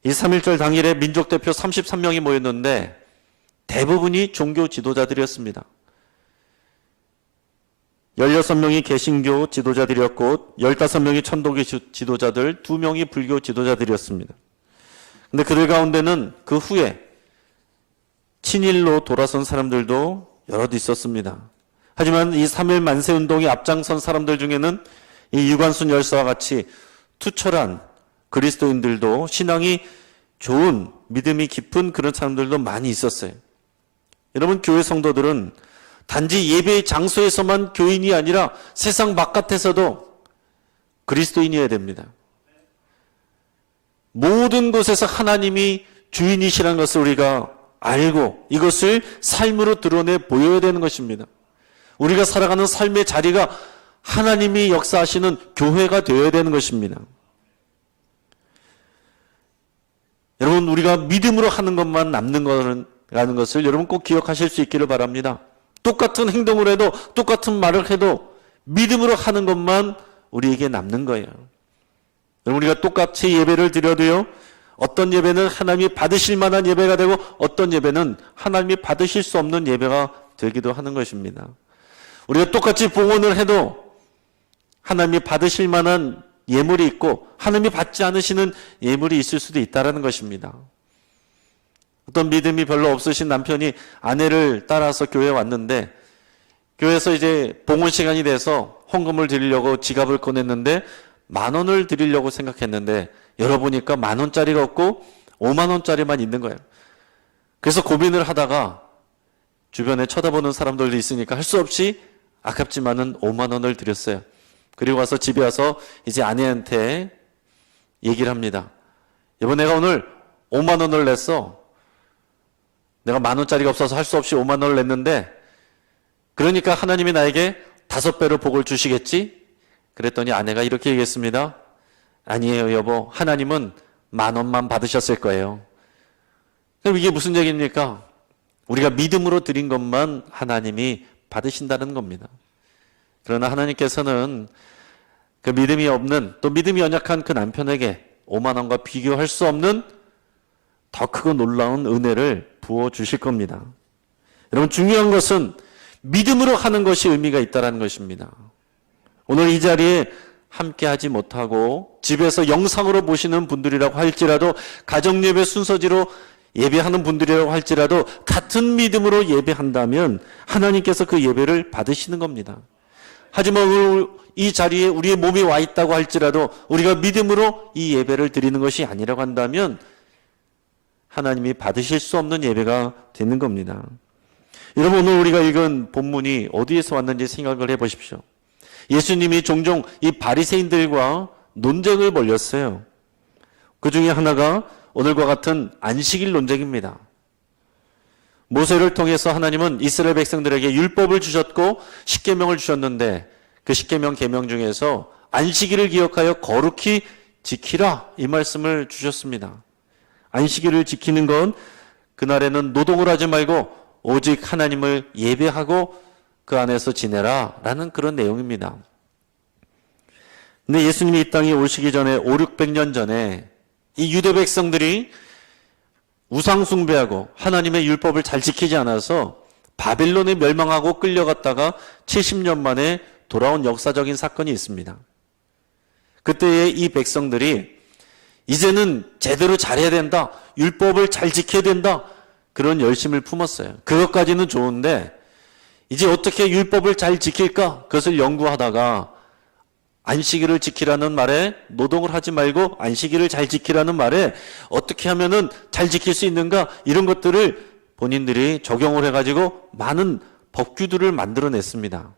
이 3.1절 당일에 민족대표 33명이 모였는데 대부분이 종교 지도자들이었습니다. 16명이 개신교 지도자들이었고 15명이 천도교 지도자들, 2명이 불교 지도자들이었습니다. 근데 그들 가운데는 그 후에 친일로 돌아선 사람들도 여럿 있었습니다. 하지만 이 3.1 만세운동에 앞장선 사람들 중에는 이 유관순 열사와 같이 투철한 그리스도인들도, 신앙이 좋은, 믿음이 깊은 그런 사람들도 많이 있었어요. 여러분, 교회 성도들은 단지 예배의 장소에서만 교인이 아니라 세상 바깥에서도 그리스도인이어야 됩니다. 모든 곳에서 하나님이 주인이시라는 것을 우리가 알고 이것을 삶으로 드러내 보여야 되는 것입니다. 우리가 살아가는 삶의 자리가 하나님이 역사하시는 교회가 되어야 되는 것입니다. 여러분, 우리가 믿음으로 하는 것만 남는 거라는 것을 여러분 꼭 기억하실 수 있기를 바랍니다. 똑같은 행동을 해도, 똑같은 말을 해도 믿음으로 하는 것만 우리에게 남는 거예요. 여러분, 우리가 똑같이 예배를 드려도요, 어떤 예배는 하나님이 받으실 만한 예배가 되고 어떤 예배는 하나님이 받으실 수 없는 예배가 되기도 하는 것입니다. 우리가 똑같이 봉헌을 해도 하나님이 받으실 만한 예물이 있고 하나님이 받지 않으시는 예물이 있을 수도 있다는 것입니다. 어떤 믿음이 별로 없으신 남편이 아내를 따라서 교회에 왔는데, 교회에서 이제 봉헌 시간이 돼서 헌금을 드리려고 지갑을 꺼냈는데 10,000원을 드리려고 생각했는데 열어보니까 10,000원짜리가 없고 50,000원짜리만 있는 거예요. 그래서 고민을 하다가 주변에 쳐다보는 사람들도 있으니까 할 수 없이 아깝지만은 50,000원을 드렸어요. 그리고 와서 집에 와서 이제 아내한테 얘기를 합니다. 여보, 내가 오늘 50,000원을 냈어. 내가 10,000원짜리가 없어서 할 수 없이 50,000원을 냈는데, 그러니까 하나님이 나에게 5배로 복을 주시겠지? 그랬더니 아내가 이렇게 얘기했습니다. 아니에요, 여보. 하나님은 10,000원만 받으셨을 거예요. 그럼 이게 무슨 얘기입니까? 우리가 믿음으로 드린 것만 하나님이 받으신다는 겁니다. 그러나 하나님께서는 그 믿음이 없는, 또 믿음이 연약한 그 남편에게 50,000원과 비교할 수 없는 더 크고 놀라운 은혜를 부어주실 겁니다. 여러분, 중요한 것은 믿음으로 하는 것이 의미가 있다는 것입니다. 오늘 이 자리에 함께 하지 못하고 집에서 영상으로 보시는 분들이라고 할지라도, 가정예배 순서지로 예배하는 분들이라고 할지라도 같은 믿음으로 예배한다면 하나님께서 그 예배를 받으시는 겁니다. 하지만 오늘 이 자리에 우리의 몸이 와 있다고 할지라도 우리가 믿음으로 이 예배를 드리는 것이 아니라고 한다면 하나님이 받으실 수 없는 예배가 되는 겁니다. 여러분, 오늘 우리가 읽은 본문이 어디에서 왔는지 생각을 해보십시오. 예수님이 종종 이 바리새인들과 논쟁을 벌였어요. 그 중에 하나가 오늘과 같은 안식일 논쟁입니다. 모세를 통해서 하나님은 이스라엘 백성들에게 율법을 주셨고 십계명을 주셨는데, 그 십계명 계명 중에서 안식일을 기억하여 거룩히 지키라, 이 말씀을 주셨습니다. 안식일을 지키는 건 그날에는 노동을 하지 말고 오직 하나님을 예배하고 그 안에서 지내라 라는 그런 내용입니다. 근데 예수님이 이 땅에 오시기 전에 500-600년 전에 이 유대 백성들이 우상 숭배하고 하나님의 율법을 잘 지키지 않아서 바벨론에 멸망하고 끌려갔다가 70년 만에 돌아온 역사적인 사건이 있습니다. 그때의 이 백성들이 이제는 제대로 잘해야 된다, 율법을 잘 지켜야 된다, 그런 열심을 품었어요. 그것까지는 좋은데 이제 어떻게 율법을 잘 지킬까? 그것을 연구하다가 안식일을 지키라는 말에 노동을 하지 말고 안식일을 잘 지키라는 말에 어떻게 하면은 잘 지킬 수 있는가? 이런 것들을 본인들이 적용을 해가지고 많은 법규들을 만들어냈습니다.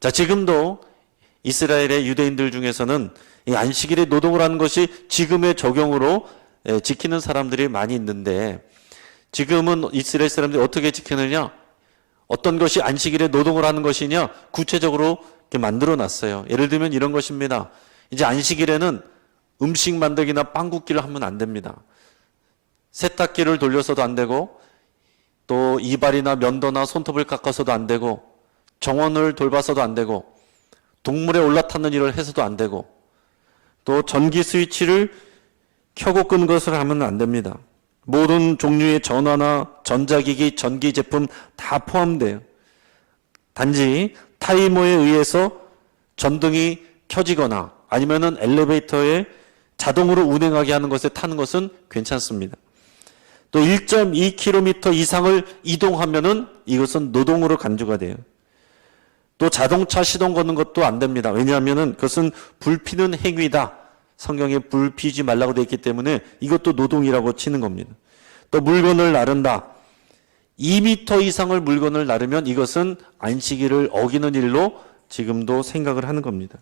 자, 지금도 이스라엘의 유대인들 중에서는 이 안식일에 노동을 하는 것이 지금의 적용으로 지키는 사람들이 많이 있는데, 지금은 이스라엘 사람들이 어떻게 지키느냐, 어떤 것이 안식일에 노동을 하는 것이냐 구체적으로 이렇게 만들어 놨어요. 예를 들면 이런 것입니다. 이제 안식일에는 음식 만들기나 빵 굽기를 하면 안 됩니다. 세탁기를 돌려서도 안 되고, 또 이발이나 면도나 손톱을 깎아서도 안 되고, 정원을 돌봐서도 안 되고, 동물에 올라타는 일을 해서도 안 되고, 또 전기 스위치를 켜고 끄는 것을 하면 안 됩니다. 모든 종류의 전화나 전자기기, 전기 제품 다 포함돼요. 단지 타이머에 의해서 전등이 켜지거나 아니면은 엘리베이터에 자동으로 운행하게 하는 것에 타는 것은 괜찮습니다. 또 1.2km 이상을 이동하면은 이것은 노동으로 간주가 돼요. 또 자동차 시동 거는 것도 안 됩니다. 왜냐하면은 그것은 불 피는 행위다. 성경에 불 피지 말라고 되어 있기 때문에 이것도 노동이라고 치는 겁니다. 또 물건을 나른다. 2m 이상을 물건을 나르면 이것은 안식일을 어기는 일로 지금도 생각을 하는 겁니다.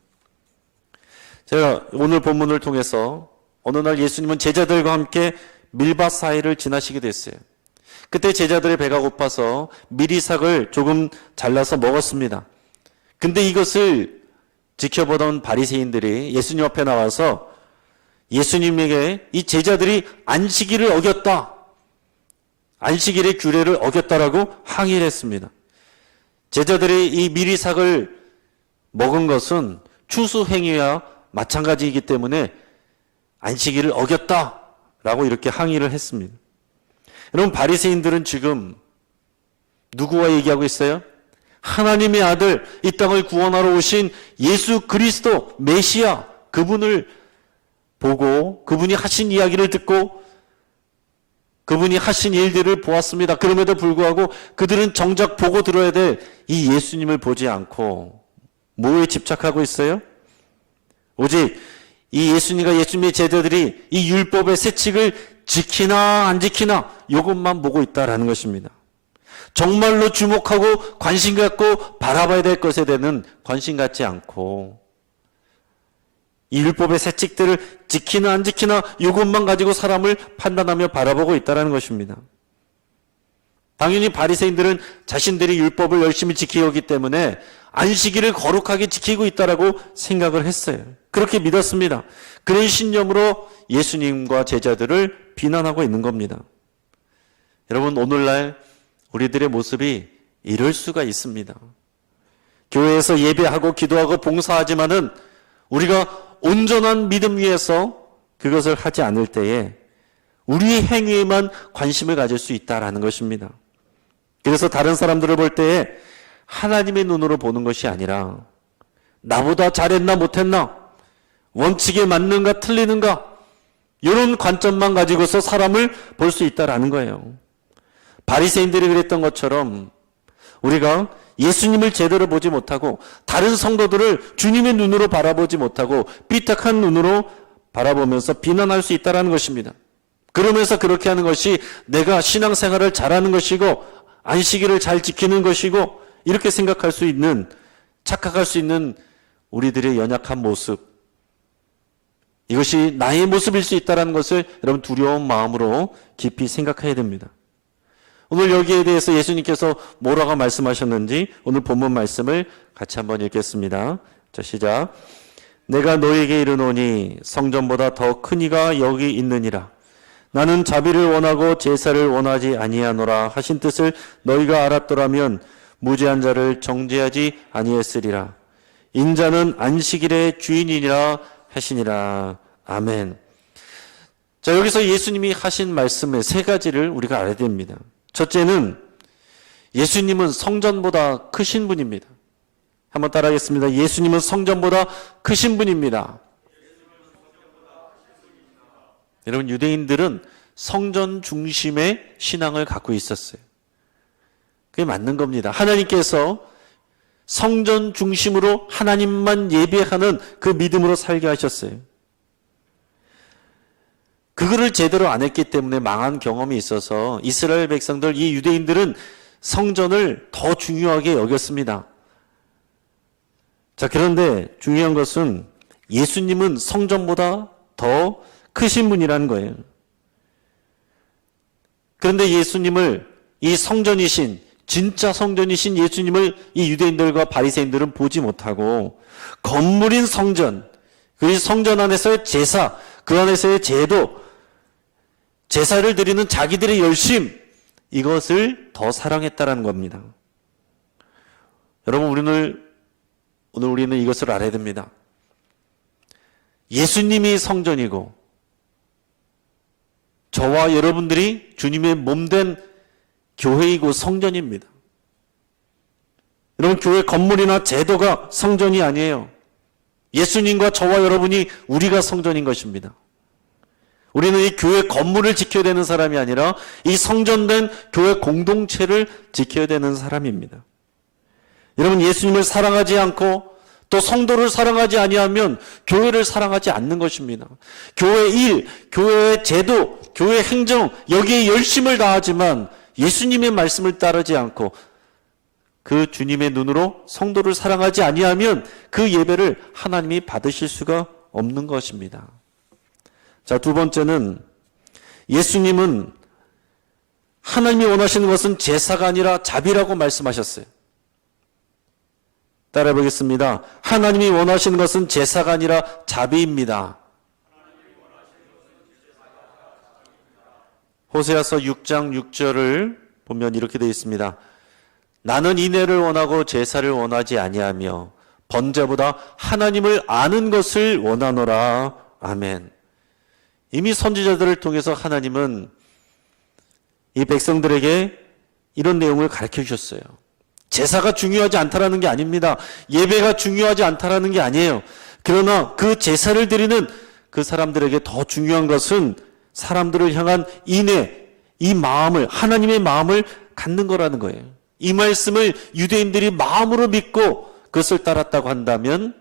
제가 오늘 본문을 통해서 어느 날 예수님은 제자들과 함께 밀밭 사이를 지나시게 됐어요. 그때 제자들의 배가 고파서 미리삭을 조금 잘라서 먹었습니다. 근데 이것을 지켜보던 바리새인들이 예수님 앞에 나와서 예수님에게 이 제자들이 안식일을 어겼다, 안식일의 규례를 어겼다라고 항의를 했습니다. 제자들이 이 미리삭을 먹은 것은 추수행위와 마찬가지이기 때문에 안식일을 어겼다라고 이렇게 항의를 했습니다. 여러분, 바리새인들은 지금 누구와 얘기하고 있어요? 하나님의 아들, 이 땅을 구원하러 오신 예수 그리스도 메시아, 그분을 보고 그분이 하신 이야기를 듣고 그분이 하신 일들을 보았습니다. 그럼에도 불구하고 그들은 정작 보고 들어야 될 이 예수님을 보지 않고 뭐에 집착하고 있어요? 오직 이 예수님의 제자들이 이 율법의 세칙을 지키나 안 지키나 이것만 보고 있다라는 것입니다. 정말로 주목하고 관심 갖고 바라봐야 될 것에 대한 관심 갖지 않고 이 율법의 세칙들을 지키나 안 지키나 이것만 가지고 사람을 판단하며 바라보고 있다는 것입니다. 당연히 바리새인들은 자신들이 율법을 열심히 지키기 때문에 안식일을 거룩하게 지키고 있다라고 생각을 했어요. 그렇게 믿었습니다. 그런 신념으로 예수님과 제자들을 비난하고 있는 겁니다. 여러분, 오늘날 우리들의 모습이 이럴 수가 있습니다. 교회에서 예배하고 기도하고 봉사하지만은 우리가 온전한 믿음 위에서 그것을 하지 않을 때에 우리의 행위에만 관심을 가질 수 있다라는 것입니다. 그래서 다른 사람들을 볼 때에 하나님의 눈으로 보는 것이 아니라 나보다 잘했나 못했나, 원칙에 맞는가 틀리는가, 이런 관점만 가지고서 사람을 볼 수 있다라는 거예요. 바리새인들이 그랬던 것처럼 우리가 예수님을 제대로 보지 못하고 다른 성도들을 주님의 눈으로 바라보지 못하고 삐딱한 눈으로 바라보면서 비난할 수 있다는 것입니다. 그러면서 그렇게 하는 것이 내가 신앙생활을 잘하는 것이고 안식일을 잘 지키는 것이고 이렇게 생각할 수 있는, 착각할 수 있는 우리들의 연약한 모습, 이것이 나의 모습일 수 있다는 것을 여러분 두려운 마음으로 깊이 생각해야 됩니다. 오늘 여기에 대해서 예수님께서 뭐라고 말씀하셨는지 오늘 본문 말씀을 같이 한번 읽겠습니다. 자, 시작. 내가 너에게 이르노니 성전보다 더 큰 이가 여기 있느니라. 나는 자비를 원하고 제사를 원하지 아니하노라 하신 뜻을 너희가 알았더라면 무죄한 자를 정죄하지 아니했으리라. 인자는 안식일의 주인이니라 하시니라. 아멘. 자, 여기서 예수님이 하신 말씀의 세 가지를 우리가 알아야 됩니다. 첫째는 예수님은 성전보다 크신 분입니다. 한번 따라하겠습니다. 예수님은 성전보다 크신 분입니다. 여러분, 유대인들은 성전 중심의 신앙을 갖고 있었어요. 그게 맞는 겁니다. 하나님께서 성전 중심으로 하나님만 예배하는 그 믿음으로 살게 하셨어요. 그거를 제대로 안 했기 때문에 망한 경험이 있어서 이스라엘 백성들, 이 유대인들은 성전을 더 중요하게 여겼습니다. 자, 그런데 중요한 것은 예수님은 성전보다 더 크신 분이라는 거예요. 그런데 예수님을, 이 성전이신, 진짜 성전이신 예수님을 이 유대인들과 바리새인들은 보지 못하고 건물인 성전, 그 성전 안에서의 제사, 그 안에서의 제도, 제사를 드리는 자기들의 열심, 이것을 더 사랑했다라는 겁니다. 여러분, 오늘 우리는 이것을 알아야 됩니다. 예수님이 성전이고 저와 여러분들이 주님의 몸된 교회이고 성전입니다. 여러분, 교회 건물이나 제도가 성전이 아니에요. 예수님과 저와 여러분이 우리가 성전인 것입니다. 우리는 이 교회 건물을 지켜야 되는 사람이 아니라 이 성전된 교회 공동체를 지켜야 되는 사람입니다. 여러분, 예수님을 사랑하지 않고 또 성도를 사랑하지 아니하면 교회를 사랑하지 않는 것입니다. 교회 일, 교회의 제도, 교회 행정, 여기에 열심을 다하지만 예수님의 말씀을 따르지 않고 그 주님의 눈으로 성도를 사랑하지 아니하면 그 예배를 하나님이 받으실 수가 없는 것입니다. 자, 두 번째는 예수님은 하나님이 원하시는 것은 제사가 아니라 자비라고 말씀하셨어요. 따라해 보겠습니다. 하나님이 원하시는 것은 제사가 아니라 자비입니다. 호세아서 6장 6절을 보면 이렇게 되어 있습니다. 나는 인애를 원하고 제사를 원하지 아니하며 번제보다 하나님을 아는 것을 원하노라. 아멘. 이미 선지자들을 통해서 하나님은 이 백성들에게 이런 내용을 가르쳐 주셨어요. 제사가 중요하지 않다라는 게 아닙니다. 예배가 중요하지 않다라는 게 아니에요. 그러나 그 제사를 드리는 그 사람들에게 더 중요한 것은 사람들을 향한 인애, 이 마음을, 하나님의 마음을 갖는 거라는 거예요. 이 말씀을 유대인들이 마음으로 믿고 그것을 따랐다고 한다면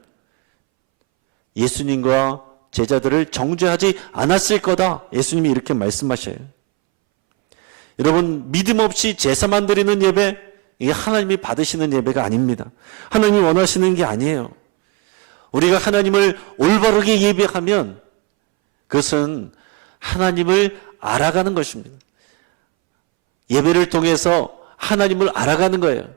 예수님과 제자들을 정죄하지 않았을 거다. 예수님이 이렇게 말씀하셔요. 여러분, 믿음 없이 제사만 드리는 예배, 이게 하나님이 받으시는 예배가 아닙니다. 하나님이 원하시는 게 아니에요. 우리가 하나님을 올바르게 예배하면 그것은 하나님을 알아가는 것입니다. 예배를 통해서 하나님을 알아가는 거예요.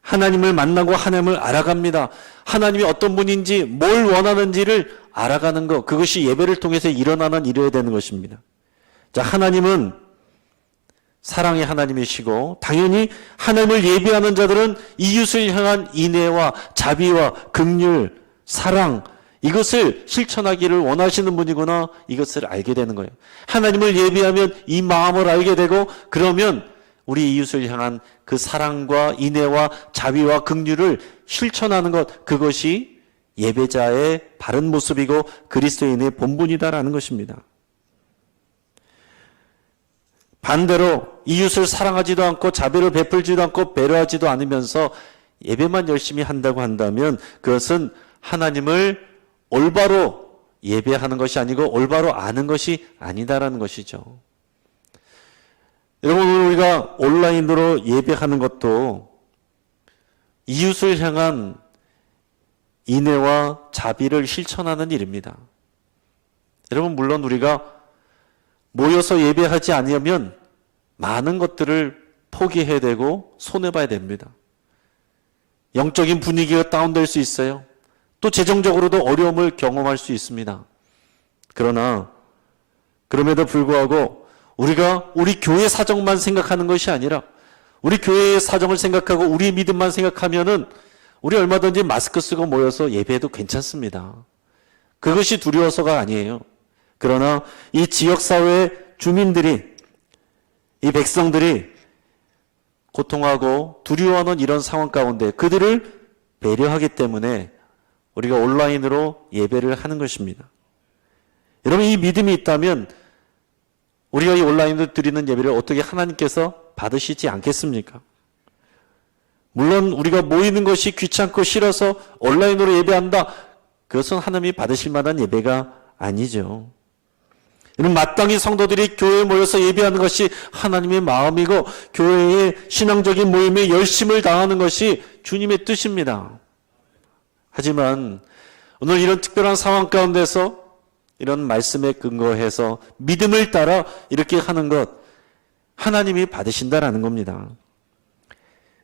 하나님을 만나고 하나님을 알아갑니다. 하나님이 어떤 분인지 뭘 원하는지를 알아가는 것, 그것이 예배를 통해서 일어나는 일이어야 되는 것입니다. 자, 하나님은 사랑의 하나님이시고 당연히 하나님을 예배하는 자들은 이웃을 향한 인애와 자비와 긍휼, 사랑, 이것을 실천하기를 원하시는 분이구나, 이것을 알게 되는 거예요. 하나님을 예배하면 이 마음을 알게 되고 그러면 우리 이웃을 향한 그 사랑과 인애와 자비와 긍휼을 실천하는 것, 그것이 예배자의 바른 모습이고 그리스도인의 본분이다라는 것입니다. 반대로 이웃을 사랑하지도 않고 자비를 베풀지도 않고 배려하지도 않으면서 예배만 열심히 한다고 한다면 그것은 하나님을 올바로 예배하는 것이 아니고 올바로 아는 것이 아니다라는 것이죠. 여러분, 우리가 온라인으로 예배하는 것도 이웃을 향한 인애와 자비를 실천하는 일입니다. 여러분, 물론 우리가 모여서 예배하지 않으면 많은 것들을 포기해야 되고 손해봐야 됩니다. 영적인 분위기가 다운될 수 있어요. 또 재정적으로도 어려움을 경험할 수 있습니다. 그러나 그럼에도 불구하고 우리가 우리 교회 사정만 생각하는 것이 아니라 우리 교회의 사정을 생각하고 우리 믿음만 생각하면은 우리 얼마든지 마스크 쓰고 모여서 예배해도 괜찮습니다. 그것이 두려워서가 아니에요. 그러나 이 지역사회의 주민들이, 이 백성들이 고통하고 두려워하는 이런 상황 가운데 그들을 배려하기 때문에 우리가 온라인으로 예배를 하는 것입니다. 여러분, 이 믿음이 있다면 우리가 이 온라인으로 드리는 예배를 어떻게 하나님께서 받으시지 않겠습니까? 물론 우리가 모이는 것이 귀찮고 싫어서 온라인으로 예배한다, 그것은 하나님이 받으실 만한 예배가 아니죠. 이는 마땅히 성도들이 교회에 모여서 예배하는 것이 하나님의 마음이고 교회의 신앙적인 모임에 열심을 다하는 것이 주님의 뜻입니다. 하지만 오늘 이런 특별한 상황 가운데서 이런 말씀에 근거해서 믿음을 따라 이렇게 하는 것, 하나님이 받으신다라는 겁니다.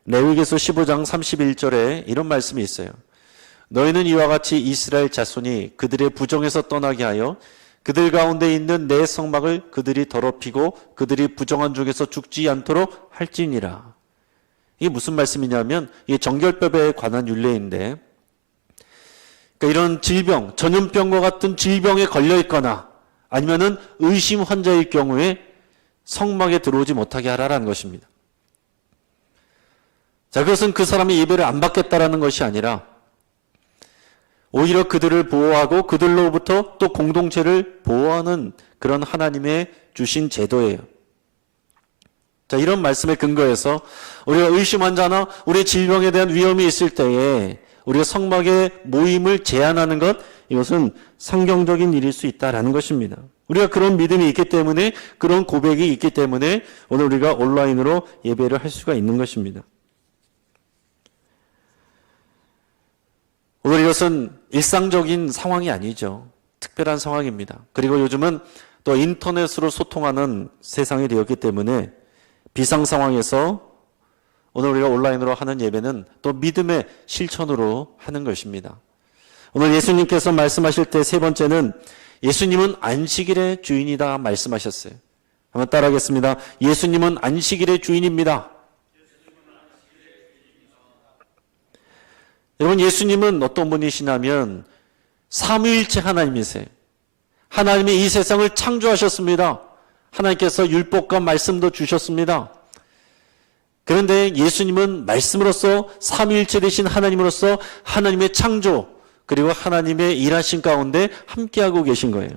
레위기서 15장 31절에 이런 말씀이 있어요. 너희는 이와 같이 이스라엘 자손이 그들의 부정에서 떠나게 하여 그들 가운데 있는 내 성막을 그들이 더럽히고 그들이 부정한 중에서 죽지 않도록 할지니라. 이게 무슨 말씀이냐면 이게 정결법에 관한 율례인데, 그러니까 이런 질병, 전염병과 같은 질병에 걸려 있거나 아니면은 의심 환자일 경우에 성막에 들어오지 못하게 하라라는 것입니다. 자, 그것은 그 사람이 예배를 안 받겠다라는 것이 아니라 오히려 그들을 보호하고 그들로부터 또 공동체를 보호하는 그런 하나님의 주신 제도예요. 자, 이런 말씀에 근거해서 우리가 의심 환자나 우리의 질병에 대한 위험이 있을 때에 우리가 성막의 모임을 제한하는 것, 이것은 상경적인 일일 수 있다라는 것입니다. 우리가 그런 믿음이 있기 때문에, 그런 고백이 있기 때문에 오늘 우리가 온라인으로 예배를 할 수가 있는 것입니다. 오늘 이것은 일상적인 상황이 아니죠. 특별한 상황입니다. 그리고 요즘은 또 인터넷으로 소통하는 세상이 되었기 때문에 비상 상황에서 오늘 우리가 온라인으로 하는 예배는 또 믿음의 실천으로 하는 것입니다. 오늘 예수님께서 말씀하실 때 세 번째는 예수님은 안식일의 주인이다 말씀하셨어요. 한번 따라하겠습니다. 예수님은 안식일의 주인입니다. 여러분, 예수님은 어떤 분이시냐면 삼위일체 하나님이세요. 하나님이 이 세상을 창조하셨습니다. 하나님께서 율법과 말씀도 주셨습니다. 그런데 예수님은 말씀으로서 삼위일체 되신 하나님으로서 하나님의 창조 그리고 하나님의 일하신 가운데 함께하고 계신 거예요.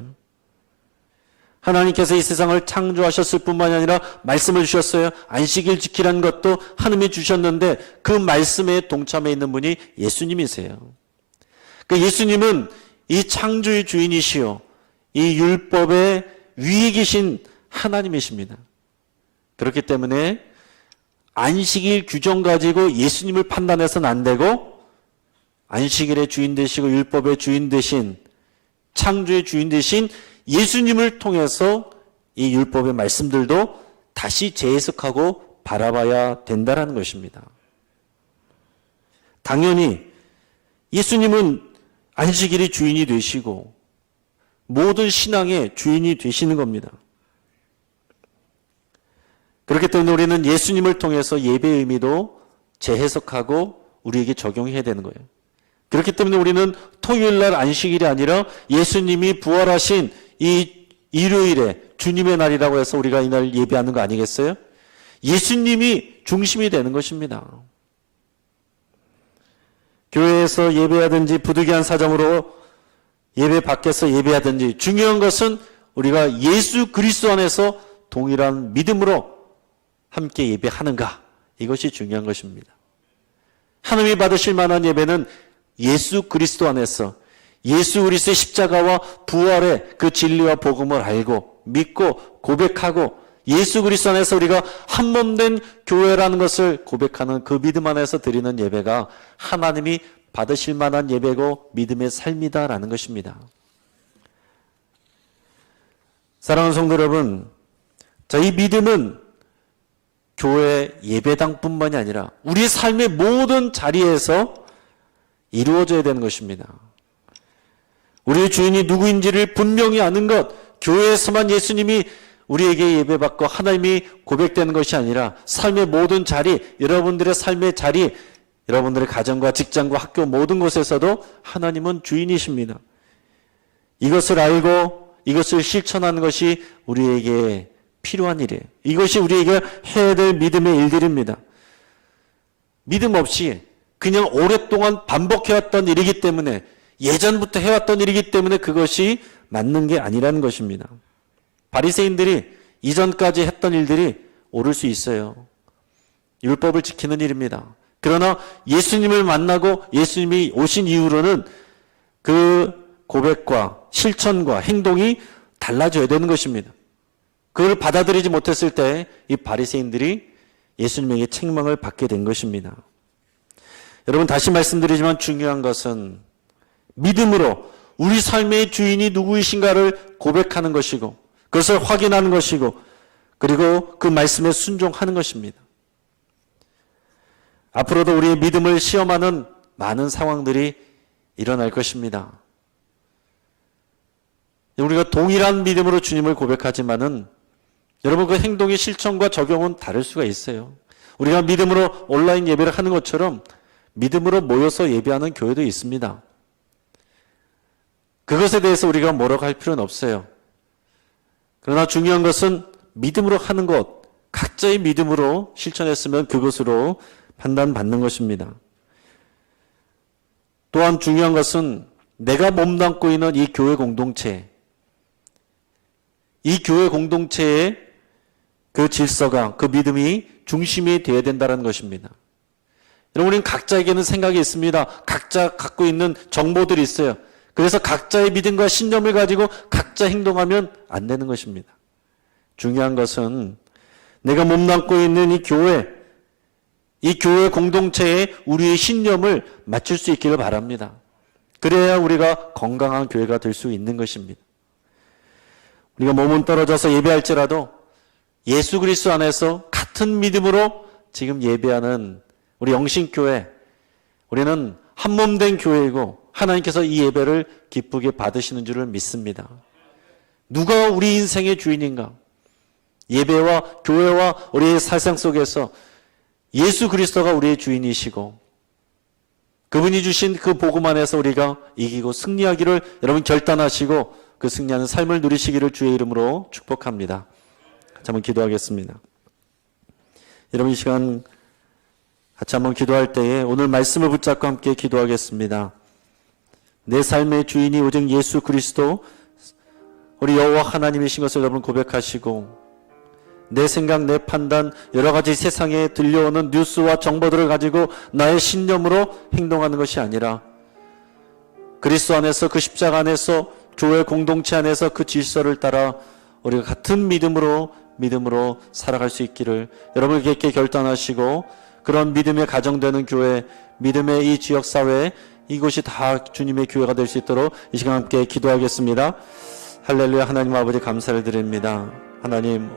하나님께서 이 세상을 창조하셨을 뿐만이 아니라 말씀을 주셨어요. 안식일 지키라는 것도 하나님이 주셨는데 그 말씀에 동참해 있는 분이 예수님이세요. 그러니까 예수님은 이 창조의 주인이시요 이 율법의 위에 계신 하나님이십니다. 그렇기 때문에 안식일 규정 가지고 예수님을 판단해서는 안 되고 안식일의 주인 되시고 율법의 주인 되신 창조의 주인 되신 예수님을 통해서 이 율법의 말씀들도 다시 재해석하고 바라봐야 된다는 것입니다. 당연히 예수님은 안식일의 주인이 되시고 모든 신앙의 주인이 되시는 겁니다. 그렇기 때문에 우리는 예수님을 통해서 예배의 의미도 재해석하고 우리에게 적용해야 되는 거예요. 그렇기 때문에 우리는 토요일 날 안식일이 아니라 예수님이 부활하신 이 일요일에 주님의 날이라고 해서 우리가 이날 예배하는 거 아니겠어요? 예수님이 중심이 되는 것입니다. 교회에서 예배하든지 부득이한 사정으로 예배 밖에서 예배하든지 중요한 것은 우리가 예수 그리스도 안에서 동일한 믿음으로 함께 예배하는가, 이것이 중요한 것입니다. 하나님이 받으실 만한 예배는 예수 그리스도 안에서 예수 그리스도의 십자가와 부활의 그 진리와 복음을 알고 믿고 고백하고 예수 그리스도 안에서 우리가 한 몸 된 교회라는 것을 고백하는 그 믿음 안에서 드리는 예배가 하나님이 받으실 만한 예배고 믿음의 삶이다라는 것입니다. 사랑하는 성도 여러분, 자, 이 믿음은 교회 예배당뿐만이 아니라 우리의 삶의 모든 자리에서 이루어져야 되는 것입니다. 우리의 주인이 누구인지를 분명히 아는 것, 교회에서만 예수님이 우리에게 예배받고 하나님이 고백되는 것이 아니라 삶의 모든 자리, 여러분들의 삶의 자리, 여러분들의 가정과 직장과 학교 모든 곳에서도 하나님은 주인이십니다. 이것을 알고 이것을 실천하는 것이 우리에게 필요한 일이에요. 이것이 우리에게 해야 될 믿음의 일들입니다. 믿음 없이 그냥 오랫동안 반복해왔던 일이기 때문에, 예전부터 해왔던 일이기 때문에 그것이 맞는 게 아니라는 것입니다. 바리새인들이 이전까지 했던 일들이 옳을 수 있어요. 율법을 지키는 일입니다. 그러나 예수님을 만나고 예수님이 오신 이후로는 그 고백과 실천과 행동이 달라져야 되는 것입니다. 그걸 받아들이지 못했을 때 이 바리새인들이 예수님에게 책망을 받게 된 것입니다. 여러분, 다시 말씀드리지만 중요한 것은 믿음으로 우리 삶의 주인이 누구이신가를 고백하는 것이고 그것을 확인하는 것이고 그리고 그 말씀에 순종하는 것입니다. 앞으로도 우리의 믿음을 시험하는 많은 상황들이 일어날 것입니다. 우리가 동일한 믿음으로 주님을 고백하지만은 여러분, 그 행동의 실천과 적용은 다를 수가 있어요. 우리가 믿음으로 온라인 예배를 하는 것처럼 믿음으로 모여서 예배하는 교회도 있습니다. 그것에 대해서 우리가 뭐라고 할 필요는 없어요. 그러나 중요한 것은 믿음으로 하는 것, 각자의 믿음으로 실천했으면 그것으로 판단받는 것입니다. 또한 중요한 것은 내가 몸담고 있는 이 교회 공동체, 이 교회 공동체의 그 질서가, 그 믿음이 중심이 되어야 된다는 것입니다. 여러분, 우리는 각자에게는 생각이 있습니다. 각자 갖고 있는 정보들이 있어요. 그래서 각자의 믿음과 신념을 가지고 각자 행동하면 안 되는 것입니다. 중요한 것은 내가 몸담고 있는 이 교회 공동체에 우리의 신념을 맞출 수 있기를 바랍니다. 그래야 우리가 건강한 교회가 될 수 있는 것입니다. 우리가 몸은 떨어져서 예배할지라도 예수 그리스도 안에서 같은 믿음으로 지금 예배하는 우리 영신교회, 우리는 한몸된 교회이고 하나님께서 이 예배를 기쁘게 받으시는 줄을 믿습니다. 누가 우리 인생의 주인인가? 예배와 교회와 우리의 살상 속에서 예수 그리스도가 우리의 주인이시고 그분이 주신 그 복음 안에서 우리가 이기고 승리하기를 여러분 결단하시고 그 승리하는 삶을 누리시기를 주의 이름으로 축복합니다. 같이 한번 기도하겠습니다. 여러분, 이 시간 같이 한번 기도할 때에 오늘 말씀을 붙잡고 함께 기도하겠습니다. 내 삶의 주인이 오직 예수 그리스도 우리 여호와 하나님이신 것을 여러분 고백하시고 내 생각, 내 판단, 여러 가지 세상에 들려오는 뉴스와 정보들을 가지고 나의 신념으로 행동하는 것이 아니라 그리스도 안에서, 그 십자가 안에서, 교회 공동체 안에서 그 질서를 따라 우리가 같은 믿음으로 살아갈 수 있기를 여러분 깊게 결단하시고 그런 믿음의 가정되는 교회, 믿음의 이 지역사회, 이곳이 다 주님의 교회가 될 수 있도록 이 시간 함께 기도하겠습니다. 할렐루야. 하나님 아버지 감사를 드립니다. 하나님,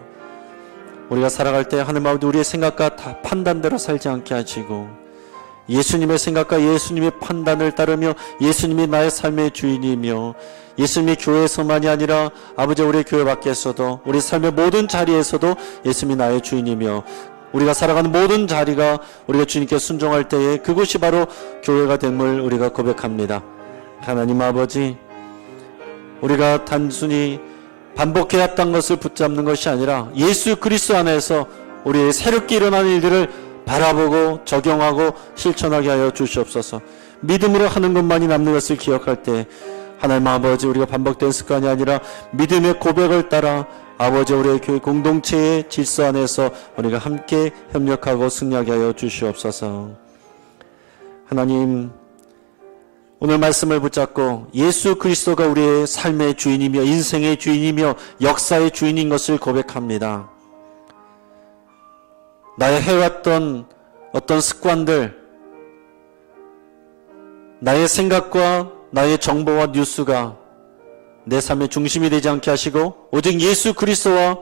우리가 살아갈 때 하나님 아버지 우리의 생각과 다 판단대로 살지 않게 하시고 예수님의 생각과 예수님의 판단을 따르며 예수님이 나의 삶의 주인이며 예수님의 교회에서만이 아니라 아버지 우리의 교회 밖에서도 우리 삶의 모든 자리에서도 예수님이 나의 주인이며 우리가 살아가는 모든 자리가 우리가 주님께 순종할 때에 그곳이 바로 교회가 됨을 우리가 고백합니다. 하나님 아버지, 우리가 단순히 반복해왔던 것을 붙잡는 것이 아니라 예수 그리스도 안에서 우리의 새롭게 일어나는 일들을 바라보고 적용하고 실천하게 하여 주시옵소서. 믿음으로 하는 것만이 남는 것을 기억할 때 하나님 아버지, 우리가 반복된 습관이 아니라 믿음의 고백을 따라 아버지 우리의 교회 공동체의 질서 안에서 우리가 함께 협력하고 승리하게 하여 주시옵소서. 하나님, 오늘 말씀을 붙잡고 예수 그리스도가 우리의 삶의 주인이며 인생의 주인이며 역사의 주인인 것을 고백합니다. 나의 해왔던 어떤 습관들, 나의 생각과 나의 정보와 뉴스가 내 삶의 중심이 되지 않게 하시고 오직 예수 그리스도와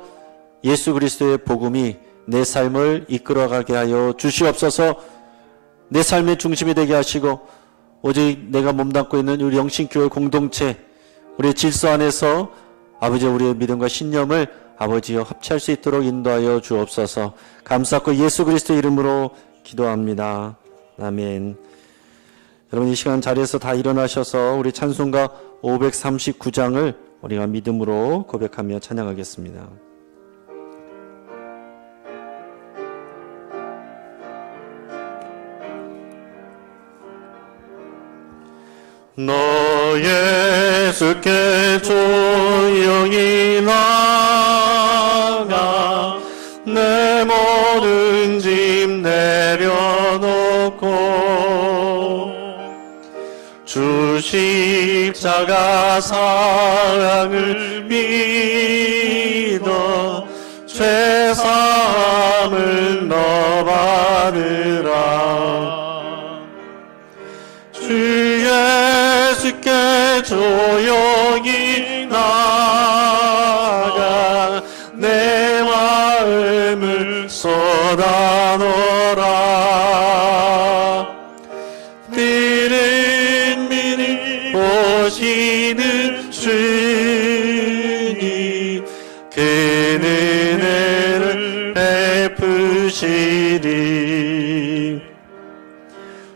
예수 그리스도의 복음이 내 삶을 이끌어가게 하여 주시옵소서. 내 삶의 중심이 되게 하시고 오직 내가 몸담고 있는 우리 영신교회 공동체, 우리의 질서 안에서 아버지 우리의 믿음과 신념을 아버지여 합치할 수 있도록 인도하여 주옵소서. 감사하고 예수 그리스도 이름으로 기도합니다. 아멘. 여러분, 이 시간 자리에서 다 일어나셔서 우리 찬송가 539장을 우리가 믿음으로 고백하며 찬양하겠습니다. 너 예수께 조용히 나가 내 모든 짐 내려놓고 주 십자가 사랑을 믿 쏟아놓으라. 들은 미리 보시는 주님, 그 은혜를 베푸시리.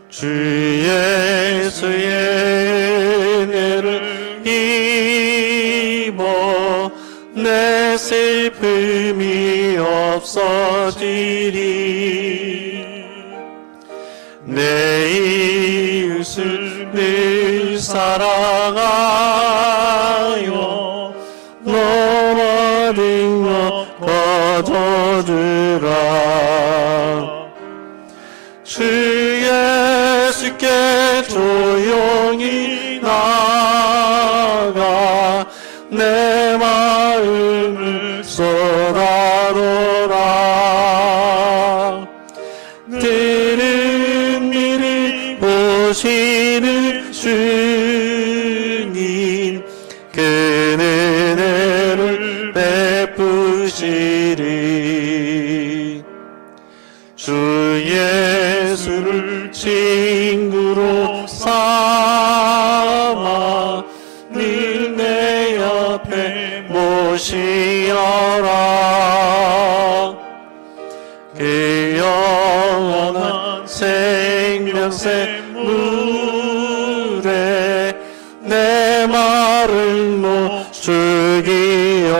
주 예수의 은혜를 입어 내 슬픔이 없어지리. 내 이웃을 늘 사랑하여 넘어진 것 거둬주라. 주 예수께 조용히 나가 내 마음을 쏟아놓으라. 들은 미리 보시는 주님, 그 은혜를 베푸시리. 주 예수를 친구로 삼아 늘 내 옆에 모시어라. 그 영원한 생명새 물에 내 마음을 죽이어라.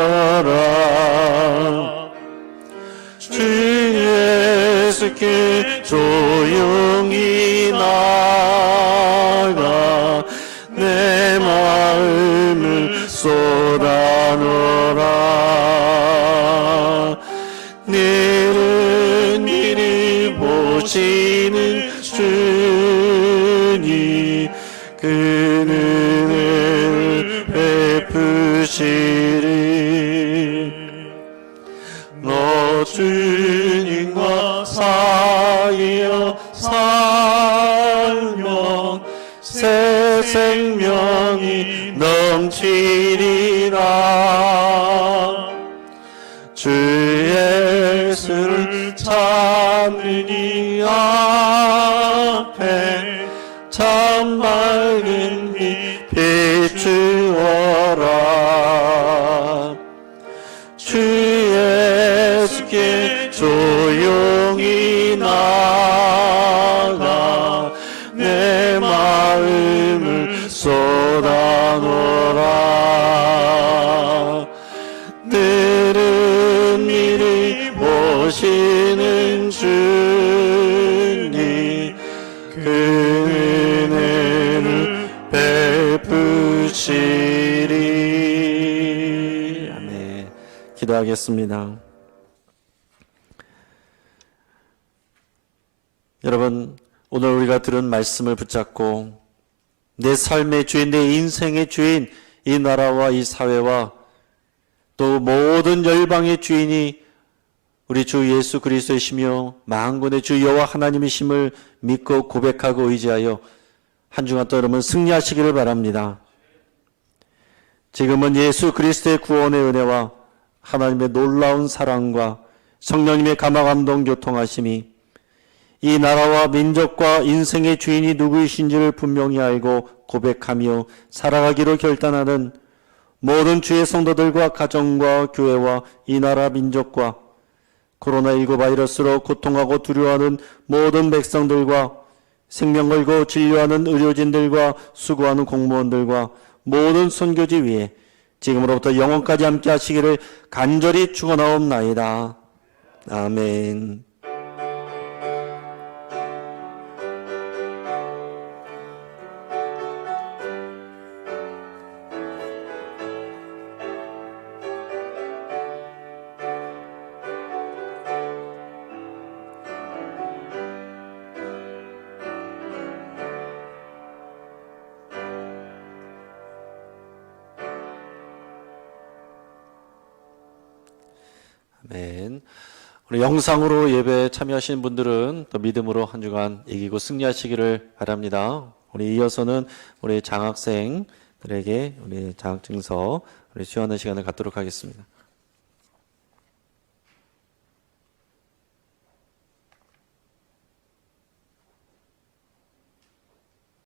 주 예수께 조용히 나가 내 마음을 쏟아놓으라. 늘은 미리 보시는 주님, 그 은혜를 베푸시리. 너 주님과 사이여 살면 새 생명이 넘치리라. 주 예수를 찾는 이 앞에 참 밝은 빛 비추어라. 주 예수께 조용히 나가 내 마음을 쏟아놓으라. 들은 미리 보시는 주님, 그 은혜를 베푸시리. 아멘. 기도하겠습니다. 여러분, 오늘 우리가 들은 말씀을 붙잡고 내 삶의 주인, 내 인생의 주인, 이 나라와 이 사회와 또 모든 열방의 주인이 우리 주 예수 그리스도이시며 만군의 주 여호와 하나님이심을 믿고 고백하고 의지하여 한 주간 또 여러분 승리하시기를 바랍니다. 지금은 예수 그리스도의 구원의 은혜와 하나님의 놀라운 사랑과 성령님의 감화감동 교통하심이 이 나라와 민족과 인생의 주인이 누구이신지를 분명히 알고 고백하며 살아가기로 결단하는 모든 주의 성도들과 가정과 교회와 이 나라 민족과 코로나19 바이러스로 고통하고 두려워하는 모든 백성들과 생명 걸고 진료하는 의료진들과 수고하는 공무원들과 모든 선교지 위에 지금으로부터 영원까지 함께 하시기를 간절히 축원하옵나이다. 아멘. 아멘. 우리 영상으로 예배에 참여하신 분들은 또 믿음으로 한 주간 이기고 승리하시기를 바랍니다. 우리 이어서는 우리 장학생들에게 우리 장학증서 우리 수여하는 시간을 갖도록 하겠습니다.